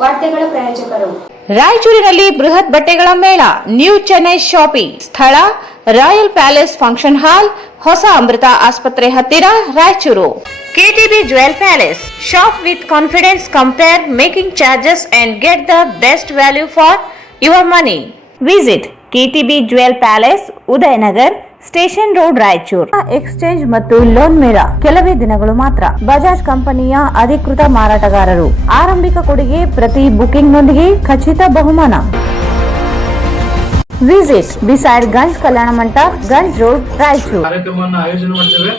ವಾರ್ತೆಗಳ ಪ್ರಾಯೋಜಕರು ರಾಯಚೂರಿನಲ್ಲಿ ಬೃಹತ್ ಬಟ್ಟೆಗಳ ಮೇಳ, ನ್ಯೂ ಚೆನ್ನೈ ಶಾಪಿಂಗ್ ಸ್ಥಳ, ರಾಯಲ್ ಪ್ಯಾಲೇಸ್ ಫಂಕ್ಷನ್ ಹಾಲ್, ಹೊಸ ಅಮೃತ ಆಸ್ಪತ್ರೆ ಹತ್ತಿರ, Raichur. KTB Jewel Palace. Shop with confidence, compare making charges and get the best value for your money. Visit KTB Jewel Palace, Udayanagar, station road, Raichur. Exchange ಮತ್ತು loan ಮೇಳ ಕೆಲವೇ ದಿನಗಳು ಮಾತ್ರ. ಬಜಾಜ್ ಕಂಪನಿಯ ಅಧಿಕೃತ ಮಾರಾಟಗಾರರು. ಆರಂಭಿಕ ಕೊಡುಗೆ ಪ್ರತಿ ಬುಕಿಂಗ್ನೊಂದಿಗೆ ಖಚಿತ ಬಹುಮಾನ. Visit beside Ganj Kalyana Mantapa, Ganj road, Raichur. ಕಾರ್ಯಕ್ರಮವನ್ನು ಆಯೋಜನೆ ಮಾಡಿದ್ದೇವೆ.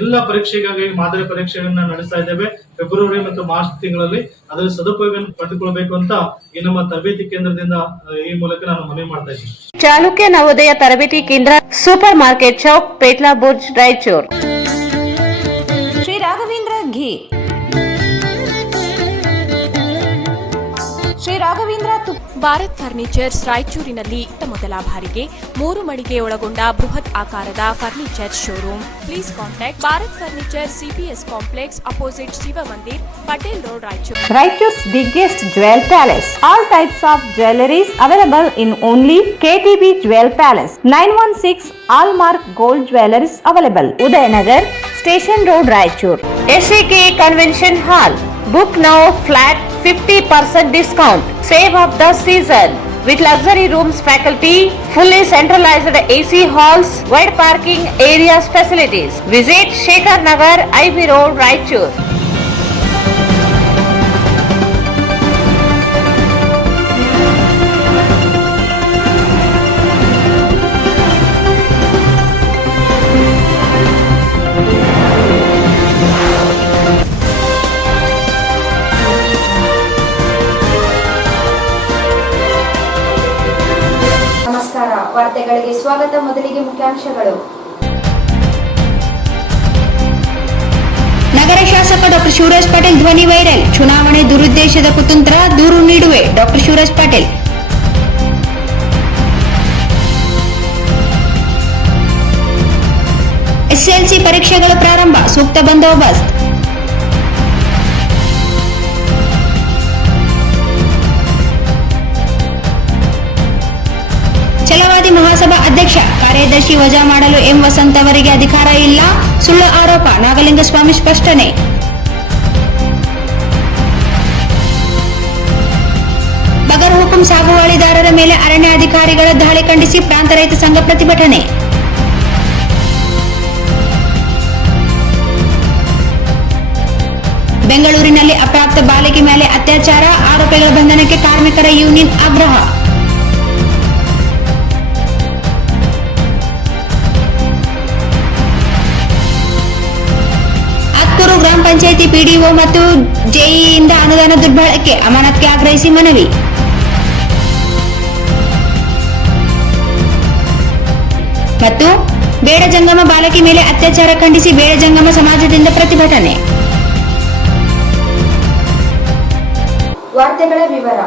ಎಲ್ಲ ಪರೀಕ್ಷೆಗಾಗಿ ಮಾದರಿ ಪರೀಕ್ಷೆಗಳನ್ನ ನಡೆಸ್ತಾ ಇದ್ದೇವೆ. ಫೆಬ್ರವರಿ ಮತ್ತು ಮಾರ್ಚ್ ತಿಂಗಳಲ್ಲಿ ಅದರ ಸದುಪಯೋಗವನ್ನು ಪಡೆದುಕೊಳ್ಳಬೇಕು ಅಂತ ಈ ನಮ್ಮ ತರಬೇತಿ ಕೇಂದ್ರದಿಂದ ಈ ಮೂಲಕ ನಾನು ಮನವಿ ಮಾಡ್ತಾ ಇದ್ದೀನಿ. ಚಾಲುಕ್ಯ ನವೋದಯ ತರಬೇತಿ ಕೇಂದ್ರ, super market Chowk, Petla Burj, Raichur. Shri Raghavendra ghee, Shri Raghavendra Bharat furnitures ರಾಯಚೂರಿನಲ್ಲಿ ಮೊದಲ ಬಾರಿಗೆ 3 ಮಳಿಗೆ ಒಳಗೊಂಡ ಬೃಹತ್ ಆಕಾರದ furniture showroom. Please contact Bharat furniture, CPS complex, opposite Shiva Mandir, Patel road, Raichur. Raichuru's biggest jewel palace. All types of jewelries available in only KTB Jewel Palace. 916 Allmark Gold Jewelries available. Udayanagar, Station Road, Raichur. SAK Convention Hall. Book now, flat 50% discount. Save of the season. With luxury rooms, faculty, fully centralized AC halls, wide parking areas, facilities. Visit Shekhar Nagar, IB Road, Raichur. ವಾರ್ತೆಗಳಿಗೆ ಸ್ವಾಗತ. ಮೊದಲಿಗೆ ಮುಖ್ಯಾಂಶಗಳು. ನಗರ ಶಾಸಕ doctor Shivraj Patil ಧ್ವನಿ viral. ಚುನಾವಣೆ ದುರುದ್ದೇಶದ ಕುತಂತ್ರ, ದೂರು ನೀಡುವೆ doctor Shivraj Patil. SSLC ಪರೀಕ್ಷೆಗಳ ಪ್ರಾರಂಭ, ಸೂಕ್ತ ಬಂದೋಬಸ್ತ್. ಛಲವಾದಿ ಮಹಾಸಭಾ ಅಧ್ಯಕ್ಷ, ಕಾರ್ಯದರ್ಶಿ ವಜಾ ಮಾಡಲು ಎಂ ವಸಂತ್ ಅವರಿಗೆ ಅಧಿಕಾರ ಇಲ್ಲ, ಸುಳ್ಳು ಆರೋಪ, ನಾಗಲಿಂಗಸ್ವಾಮಿ ಸ್ಪಷ್ಟನೆ. ಬಗರ್ ಹುಕುಂ ಸಾಗುವಳಿದಾರರ ಮೇಲೆ ಅರಣ್ಯ ಅಧಿಕಾರಿಗಳ ದಾಳಿ ಖಂಡಿಸಿ ಪ್ರಾಂತ ರೈತ ಸಂಘ ಪ್ರತಿಭಟನೆ. ಬೆಂಗಳೂರಿನಲ್ಲಿ ಅಪ್ರಾಪ್ತ ಬಾಲಿಕೆ ಮೇಲೆ ಅತ್ಯಾಚಾರ, ಆರೋಪಿಗಳ ಬಂಧನಕ್ಕೆ ಕಾರ್ಮಿಕರ ಯೂನಿಯನ್ ಆಗ್ರಹ. ಗ್ರಾಮ ಪಂಚಾಯಿತಿ PDO ಮತ್ತು JEಯಿಂದ ಅನುದಾನ ದುರ್ಬಳಕೆ, ಅಮಾನತ್ಗೆ ಆಗ್ರಹಿಸಿ ಮನವಿ. ಮತ್ತು ಬೇಡ ಜಂಗಮ ಬಾಲಕಿ ಮೇಲೆ ಅತ್ಯಾಚಾರ ಖಂಡಿಸಿ ಬೇಡ ಜಂಗಮ ಸಮಾಜದಿಂದ ಪ್ರತಿಭಟನೆ. ವಾರ್ತೆಗಳ ವಿವರ.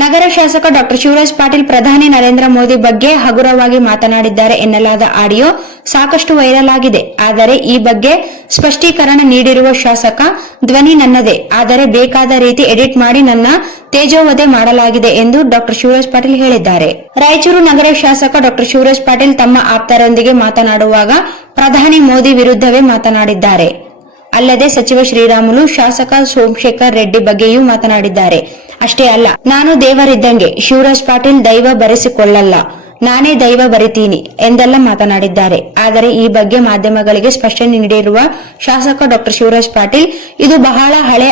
ನಗರ ಶಾಸಕ ಡಾಕ್ಟರ್ ಶಿವರಾಜ್ ಪಾಟೀಲ್ ಪ್ರಧಾನಿ ನರೇಂದ್ರ ಮೋದಿ ಬಗ್ಗೆ ಹಗುರವಾಗಿ ಮಾತನಾಡಿದ್ದಾರೆ ಎನ್ನಲಾದ ಆಡಿಯೋ ಸಾಕಷ್ಟು ವೈರಲ್ ಆಗಿದೆ. ಆದರೆ ಈ ಬಗ್ಗೆ ಸ್ಪಷ್ಟೀಕರಣ ನೀಡಿರುವ ಶಾಸಕ, ಧ್ವನಿ ನನ್ನದೇ, ಆದರೆ ಬೇಕಾದ ರೀತಿ ಎಡಿಟ್ ಮಾಡಿ ನನ್ನ ತೇಜೋವಧೆ ಮಾಡಲಾಗಿದೆ ಎಂದು ಡಾಕ್ಟರ್ ಶಿವರಾಜ್ ಪಾಟೀಲ್ ಹೇಳಿದ್ದಾರೆ. ರಾಯಚೂರು ನಗರ ಶಾಸಕ ಡಾಕ್ಟರ್ ಶಿವರಾಜ್ ಪಾಟೀಲ್ ತಮ್ಮ ಆಪ್ತರೊಂದಿಗೆ ಮಾತನಾಡುವಾಗ ಪ್ರಧಾನಿ ಮೋದಿ ವಿರುದ್ಧವೇ ಮಾತನಾಡಿದ್ದಾರೆ. ಅಲ್ಲದೆ ಸಚಿವ ಶ್ರೀರಾಮುಲು, ಶಾಸಕ ಸೋಮಶೇಖರ್ ರೆಡ್ಡಿ ಬಗ್ಗೆಯೂ ಮಾತನಾಡಿದ್ದಾರೆ. ಅಷ್ಟೇ ಅಲ್ಲ, ನಾನು ದೇವರಿದ್ದಂಗೆ, ಶಿವರಾಜ್ ಪಾಟೀಲ್ ದೈವ ಬರೆಸಿಕೊಳ್ಳಲ್ಲ, ನಾನೇ ದೈವ ಬರಿತೀನಿ ಎಂದೆಲ್ಲ ಮಾತನಾಡಿದ್ದಾರೆ. ಆದರೆ ಈ ಬಗ್ಗೆ ಮಾಧ್ಯಮಗಳಿಗೆ ಸ್ಪಷ್ಟನೆ ನೀಡಿರುವ ಶಾಸಕ ಡಾಕ್ಟರ್ ಶಿವರಾಜ್ ಪಾಟೀಲ್, ಇದು ಬಹಳ ಹಳೆ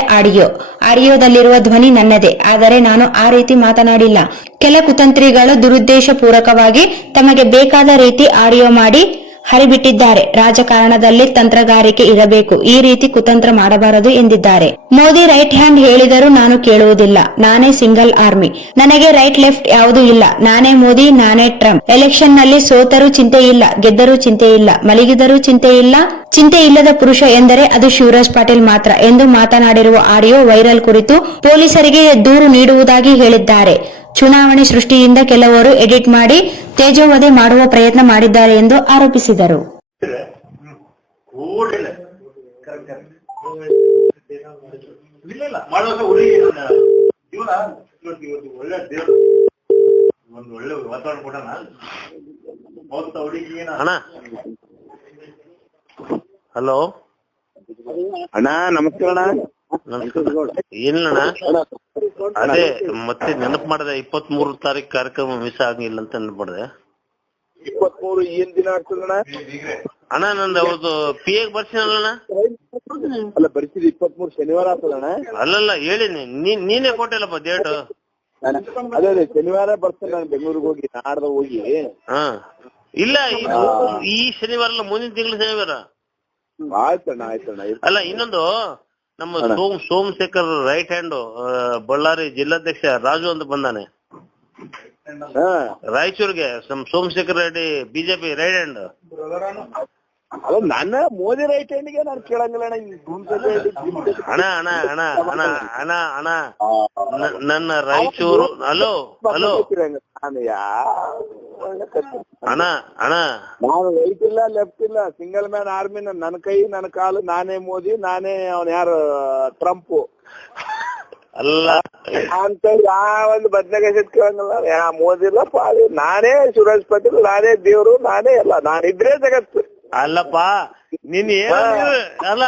ಆಡಿಯೋದಲ್ಲಿರುವ ಧ್ವನಿ ನನ್ನದೇ, ಆದರೆ ನಾನು ಆ ರೀತಿ ಮಾತನಾಡಿಲ್ಲ. ಕೆಲ ಕುತಂತ್ರಿಗಳು ದುರುದ್ದೇಶ ಪೂರ್ವಕವಾಗಿ ತಮಗೆ ಬೇಕಾದ ರೀತಿ ಆಡಿಯೋ ಮಾಡಿ ಹರಿಬಿಟ್ಟಿದ್ದಾರೆ. ರಾಜಕಾರಣದಲ್ಲಿ ತಂತ್ರಗಾರಿಕೆ ಇರಬೇಕು, ಈ ರೀತಿ ಕುತಂತ್ರ ಮಾಡಬಾರದು ಎಂದಿದ್ದಾರೆ. ಮೋದಿ ರೈಟ್ ಹ್ಯಾಂಡ್ ಹೇಳಿದರೂ ನಾನು ಕೇಳುವುದಿಲ್ಲ, ನಾನೇ ಸಿಂಗಲ್ ಆರ್ಮಿ, ನನಗೆ ರೈಟ್ ಲೆಫ್ಟ್ ಯಾವುದೂ ಇಲ್ಲ, ನಾನೇ ಮೋದಿ, ನಾನೇ ಟ್ರಂಪ್. ಎಲೆಕ್ಷನ್ ನಲ್ಲಿ ಸೋತರೂ ಚಿಂತೆ ಇಲ್ಲ, ಗೆದ್ದರೂ ಚಿಂತೆ ಇಲ್ಲ, ಮಲಗಿದರೂ ಚಿಂತೆ ಇಲ್ಲ, ಚಿಂತೆ ಇಲ್ಲದ ಪುರುಷ ಎಂದರೆ ಅದು ಶಿವರಾಜ್ ಪಾಟೀಲ್ ಮಾತ್ರ ಎಂದು ಮಾತನಾಡಿರುವ ಆಡಿಯೋ ವೈರಲ್ ಕುರಿತು ಪೊಲೀಸರಿಗೆ ದೂರು ನೀಡುವುದಾಗಿ ಹೇಳಿದ್ದಾರೆ. ಚುನಾವಣೆ ಸೃಷ್ಟಿಯಿಂದ ಕೆಲವರು ಎಡಿಟ್ ಮಾಡಿ ತೇಜೋವಧೆ ಮಾಡುವ ಪ್ರಯತ್ನ ಮಾಡಿದ್ದಾರೆ ಎಂದು ಆರೋಪಿಸಿದರು. ಒಳ್ಳೆ ದೇವ್ರು ಒಂದು ಒಳ್ಳೆ ವಾತಾವರಣ ಕೊಡೋಣ. ಅಣ್ಣ ಹಲೋ ಅಣ್ಣ ನಮಸ್ಕಾರ ಅಣ್ಣ. ಏನಿಲ್ಲಣ್ಣ, ಅದೇ ಮತ್ತೆ ನೆನಪು ಮಾಡಿದೆ 23 ತಾರೀಕು ಕಾರ್ಯಕ್ರಮ ಮಿಸ್ ಆಗಿಲ್ಲ ಅಂತ ನೆನಪು ಮಾಡಿದೆ. 23 ಏನ್ ದಿನ ಆಗ್ತದಣ್ಣ? ಅಣ್ಣ ನಂದು ಅವ್ರದ್ದು ಪಿ ಎಗ್ ಬರ್ತೀನಲ್ಲಣ್ಣ. ಅಲ್ಲ ಬರ್ತಿದ್ 23 ಶನಿವಾರ ಆಗ್ತದಣ್ಣ. ಅಲ್ಲಲ್ಲ ಹೇಳಿನಿ, ನೀನೇ ಕೊಟ್ಟಿಲ್ಲಪ್ಪ ಡೇಟ್. ಅದೇ ಶನಿವಾರ ಬರ್ತೇನೆ ನಾನು ಬೆಂಗಳೂರಿಗೆ ಹೋಗಿ ನಾಡ್ದ ಹೋಗಿ. ಹಾ ಇಲ್ಲ, ಈ ಶನಿವಾರ ಅಲ್ಲ, ಮುಂದಿನ ತಿಂಗಳು ಶನಿವಾರ. ಆಯ್ತಣ್ಣ. ಅಲ್ಲ ಇನ್ನೊಂದು, ನಮ್ಮ ಸೋಮಶೇಖರ್ ರೈಟ್ ಹ್ಯಾಂಡ್ ಬಳ್ಳಾರಿ ಜಿಲ್ಲಾಧ್ಯಕ್ಷ ರಾಜು ಅಂತ ಬಂದಾನೆ ರಾಯಚೂರಿಗೆ. Somashekar Reddy BJP right hand. ಅಲ್ಲ ನನ್ನ ಮೋದಿ ರೈಟ್ ಹ್ಯಾಂಡ್ಗೆ ನಾನು ಕೇಳಂಗಿಲ್ಲ ಅಣ್ಣ ಅಣ್ಣ ಅಣ್ಣ ಅಣ್ಣ ಅಣ್ಣ ಅಣ್ಣ ನನ್ನ ರಾಯಚೂರು. ಹಲೋ ಹಲೋ ಅಣ್ಣ ಅಣ್ಣ ನಾನು ರೈಟ್ ಇಲ್ಲ ಲೆಫ್ಟ್ ಇಲ್ಲ, ಸಿಂಗಲ್ ಮ್ಯಾನ್ ಆರ್ಮಿ. ನನ್ನ ಕೈ ನನ್ನ ಕಾಲು, ನಾನೇ ಮೋದಿ, ನಾನೇ ಅವನ್ ಯಾರು ಟ್ರಂಪ್ ಅಲ್ಲ ಅಂತ ಯಾವೊಂದು ಬದ್ನೆಕಾಯಿ ಕೇಳಂಗಿಲ್ಲ. ಮೋದಿ ಇಲ್ಲ ಪಾಲಿ, ನಾನೇ ಶಿವರಾಜ್ ಪಾಟೀಲ್, ನಾನೇ ದೇವ್ರು, ನಾನೇ ಎಲ್ಲ, ನಾನಿದ್ರೆ ಜಗತ್ತು. ಅಲ್ಲಪ್ಪ ನೀನ್ ಅಲ್ಲ,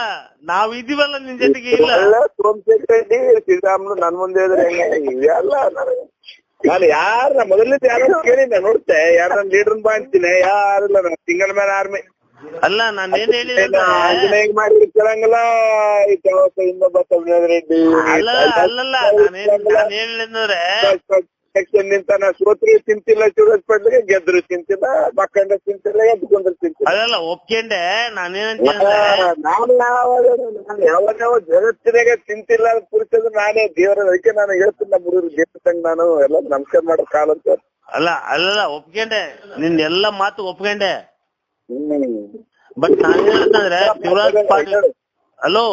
ನಾವ್ ಇದೀವಲ್ಲ ನಿನ್ ಜೊತೆಗೆ. ಇಲ್ಲ ಸೋಮಶೇಖರ್ ರೆಡ್ಡಿ ಶ್ರೀರಾಮ್ನು ನನ್ ಮುಂದೆ ಇದ್ರೆ ಹೆಂಗ ಅಲ್ಲ. ನಾನು ಯಾರ ಮೊದಲಿಂದ ಯಾರು ಕೇಳಿ ನಾನು ನೋಡ್ತೆ, ಯಾರ ನನ್ನ ಲೀಡರ್ ಅಂತೀನಿ, ಯಾರಿಲ್ಲ. ನಾನು ಸಿಂಗಲ್ ಮ್ಯಾನ್ ಆರ್ಮಿ. ಅಲ್ಲ ನಾನೇನ್ ಹೇಳಿದ್ರೆ ಆಂಜನೇಯ ಮಾಡಿ ಕೇಳಂಗಿಲ್ಲ, ಇನ್ನೊಬ್ಬ ರೆಡ್ಡಿ ಅಲ್ಲಲ್ಲ ನಾನ್ ಹೇಳಿದ್ರೆ ಎಲೆಕ್ಷನ್ ನಿಂತಾನ, ಸೋತ್ರಿ ಚಿಂತಿಲ್ಲ ಶಿವರಾಜ್ ಪಾಟೀಲ್ಗೆ, ಗೆದ್ರು ಚಿಂತಿಲ್ಲ, ಮಕ್ಕಂಡ್ರೆ ಚಿಂತಿಲ್ಲ, ಎದ್ಕೊಂಡ್ರೆ ಚಿಂತಿಲ್ಲ. ಅದೆಲ್ಲ ಒಪ್ಕೊಂಡೆ. ನಾನೇನಂತ ನಾನು ಯಾವಾಗ ಜಗತ್ತಿನಾಗ ಚಿಂತಿಲ್ಲ ಪುರುಷರು ನಾನೇ ದೇವರ. ಅದಕ್ಕೆ ನಾನು ಹೇಳ್ತೀನಿ ನಮ್ಮ ಹುಡುಗರು ಗೆದ್ದಂಗ ನಾನು ಎಲ್ಲ ನಮಸ್ಕಾರ ಮಾಡೋ ಕಾಲ ಅಂತ. ಅಲ್ಲಲ್ಲ ಒಪ್ಕೊಂಡೆ, ನಿನ್ ಎಲ್ಲಾ ಮಾತು ಒಪ್ಕೊಂಡೆ. ಬಟ್ ನಾನ್ ಹೇಳ್ತಂದ್ರೆ ಶಿವರಾಜ್ ಪಾಟೀಲ್. ಹಲೋ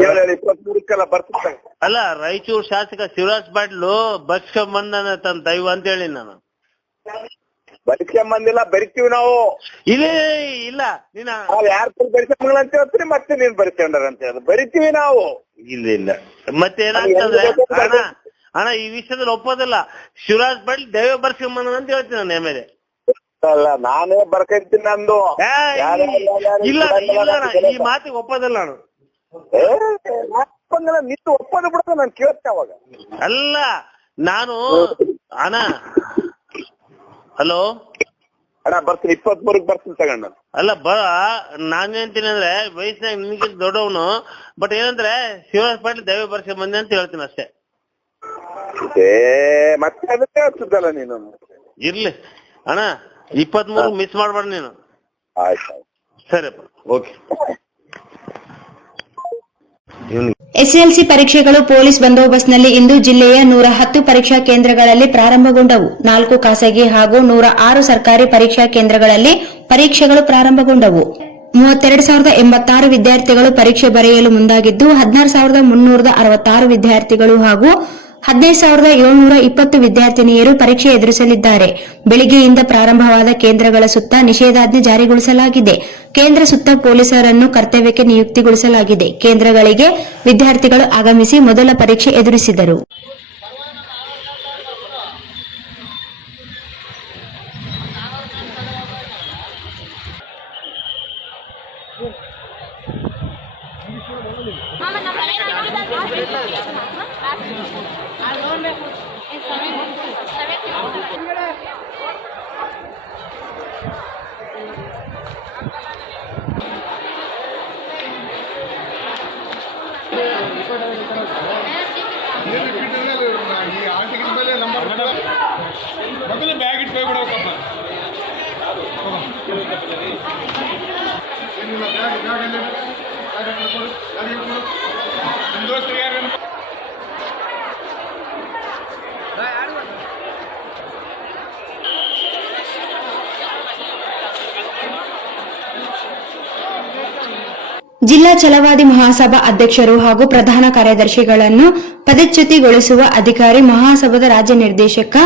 23 ಬರ್ತಿದ್ದ. ಅಲ್ಲ ರಾಯಚೂರು ಶಾಸಕ ಶಿವರಾಜ್ ಪಾಟೀಲ್ ಬಸ್ಕೊಂಬಂದನ ತನ್ನ ದೈವ ಅಂತ ಹೇಳಿ ನಾನು. ಬರಿಸ್ಕೊಂಬಂದಿಲ್ಲ, ಬರಿತೀವಿ ನಾವು. ಇಲ್ಲ ನೀನ ಯಾರ ಬರಿಸ್ಕೊಂಬಂಗಳ ಅಂತ ಹೇಳ್ತೀರಿ, ಮತ್ತೆ ನೀನ್ ಬರಿಸ್ಕೊಂಡ್ರ ಅಂತ ಹೇಳಿ ಬರಿತೀವಿ ನಾವು. ಇಲ್ಲ ಮತ್ತೆ ಏನಾಗ್ತಂದ್ರೆ ಅಣ್ಣ ಈ ವಿಷಯದಲ್ಲಿ ಒಪ್ಪೋದಿಲ್ಲ. ಶಿವರಾಜ್ ಪಾಟೀಲ್ ದೈವ ಬರ್ಸ್ಕೊಂಬಂದ ಅಂತ ಹೇಳ್ತೀನಿ ನಾನು ಎಮ್ಮೆಲೆ. ಅಲ್ಲ ನಾನೇ ಬರ್ಕೊಂತೀನಿ ನಂದು. ಇಲ್ಲ ಈ ಮಾತಿಗೆ ಒಪ್ಪೋದಿಲ್ಲ ನಾನು. ನಿಂತು ಒಪ್ಪೋದು ಬಿಡೋದು ನಾನು ಕೇಳ್ತೇನೆ ಅವಾಗ. ಅಲ್ಲ ನಾನು ಅಣ್ಣ ಹಲೋ ಅಣ್ಣ ಬರ್ತೀನಿ 23 ಬರ್ತೀನಿ ತಗೊಂಡು. ಅಲ್ಲ ನಾನೇಂತೀನಿ ಅಂದ್ರೆ ವಯಸ್ಸಿನಾಗ ನಿನ್ಗಿಂತ ದೊಡ್ಡವನು. ಬಟ್ ಏನಂದ್ರೆ ಶಿವರಾಜ್ ಪಾಟೀಲ್ ದೈವ ಬರ್ಸ್ಕೊಂಡ್ ಬಂದೆ ಅಂತ ಹೇಳ್ತೀನಿ ಅಷ್ಟೇ. ಮತ್ತೆ ಅದಕ್ಕೆ ಹೇಳ್ತಿದ್ದಲ್ಲ ನೀನು. ಇರ್ಲಿ ಅಣ್ಣ 23 ಮಿಸ್ ಮಾಡ್ಬೇಡ ನೀನು. ಆಯ್ತು ಸರಿಪ್ಪ, ಓಕೆ. ಎಸ್ಎಲ್ಸಿ ಪರೀಕ್ಷೆಗಳು ಪೊಲೀಸ್ ಬಂದೋಬಸ್ತ್ನಲ್ಲಿ ಇಂದು ಜಿಲ್ಲೆಯ 110 ಪರೀಕ್ಷಾ ಕೇಂದ್ರಗಳಲ್ಲಿ ಪ್ರಾರಂಭಗೊಂಡವು. 4 ಖಾಸಗಿ ಹಾಗೂ 106 ಸರ್ಕಾರಿ ಪರೀಕ್ಷಾ ಕೇಂದ್ರಗಳಲ್ಲಿ ಪರೀಕ್ಷೆಗಳು ಪ್ರಾರಂಭಗೊಂಡವು. 32,086 ವಿದ್ಯಾರ್ಥಿಗಳು ಪರೀಕ್ಷೆ ಬರೆಯಲು ಮುಂದಾಗಿದ್ದು 16,366 ವಿದ್ಯಾರ್ಥಿಗಳು ಹಾಗೂ 15,720 ವಿದ್ಯಾರ್ಥಿನಿಯರು ಪರೀಕ್ಷೆ ಎದುರಿಸಲಿದ್ದಾರೆ. ಬೆಳಿಗ್ಗೆಯಿಂದ ಪ್ರಾರಂಭವಾದ ಕೇಂದ್ರಗಳ ಸುತ್ತ ನಿಷೇಧಾಜ್ಞೆ ಜಾರಿಗೊಳಿಸಲಾಗಿದೆ. ಕೇಂದ್ರ ಸುತ್ತ ಪೊಲೀಸರನ್ನು ಕರ್ತವ್ಯಕ್ಕೆ ನಿಯುಕ್ತಿಗೊಳಿಸಲಾಗಿದೆ. ಕೇಂದ್ರಗಳಿಗೆ ವಿದ್ಯಾರ್ಥಿಗಳು ಆಗಮಿಸಿ ಮೊದಲ ಪರೀಕ್ಷೆ ಎದುರಿಸಿದರು. ಮೊದಲು ಬ್ಯಾಗ್ ಇಟ್ಟು ಹೋಗ್ಬಿಡಬೇಕಪ್ಪ. ನಿಮ್ಮ ದೋಸ್ತರು ಯಾರು? ಜಿಲ್ಲಾ ಛಲವಾದಿ ಮಹಾಸಭಾ ಅಧ್ಯಕ್ಷರು ಹಾಗೂ ಪ್ರಧಾನ ಕಾರ್ಯದರ್ಶಿಗಳನ್ನು ಪದಚ್ಯುತಿಗೊಳಿಸುವ ಅಧಿಕಾರಿ ಮಹಾಸಭಾದ ರಾಜ್ಯ ನಿರ್ದೇಶಕ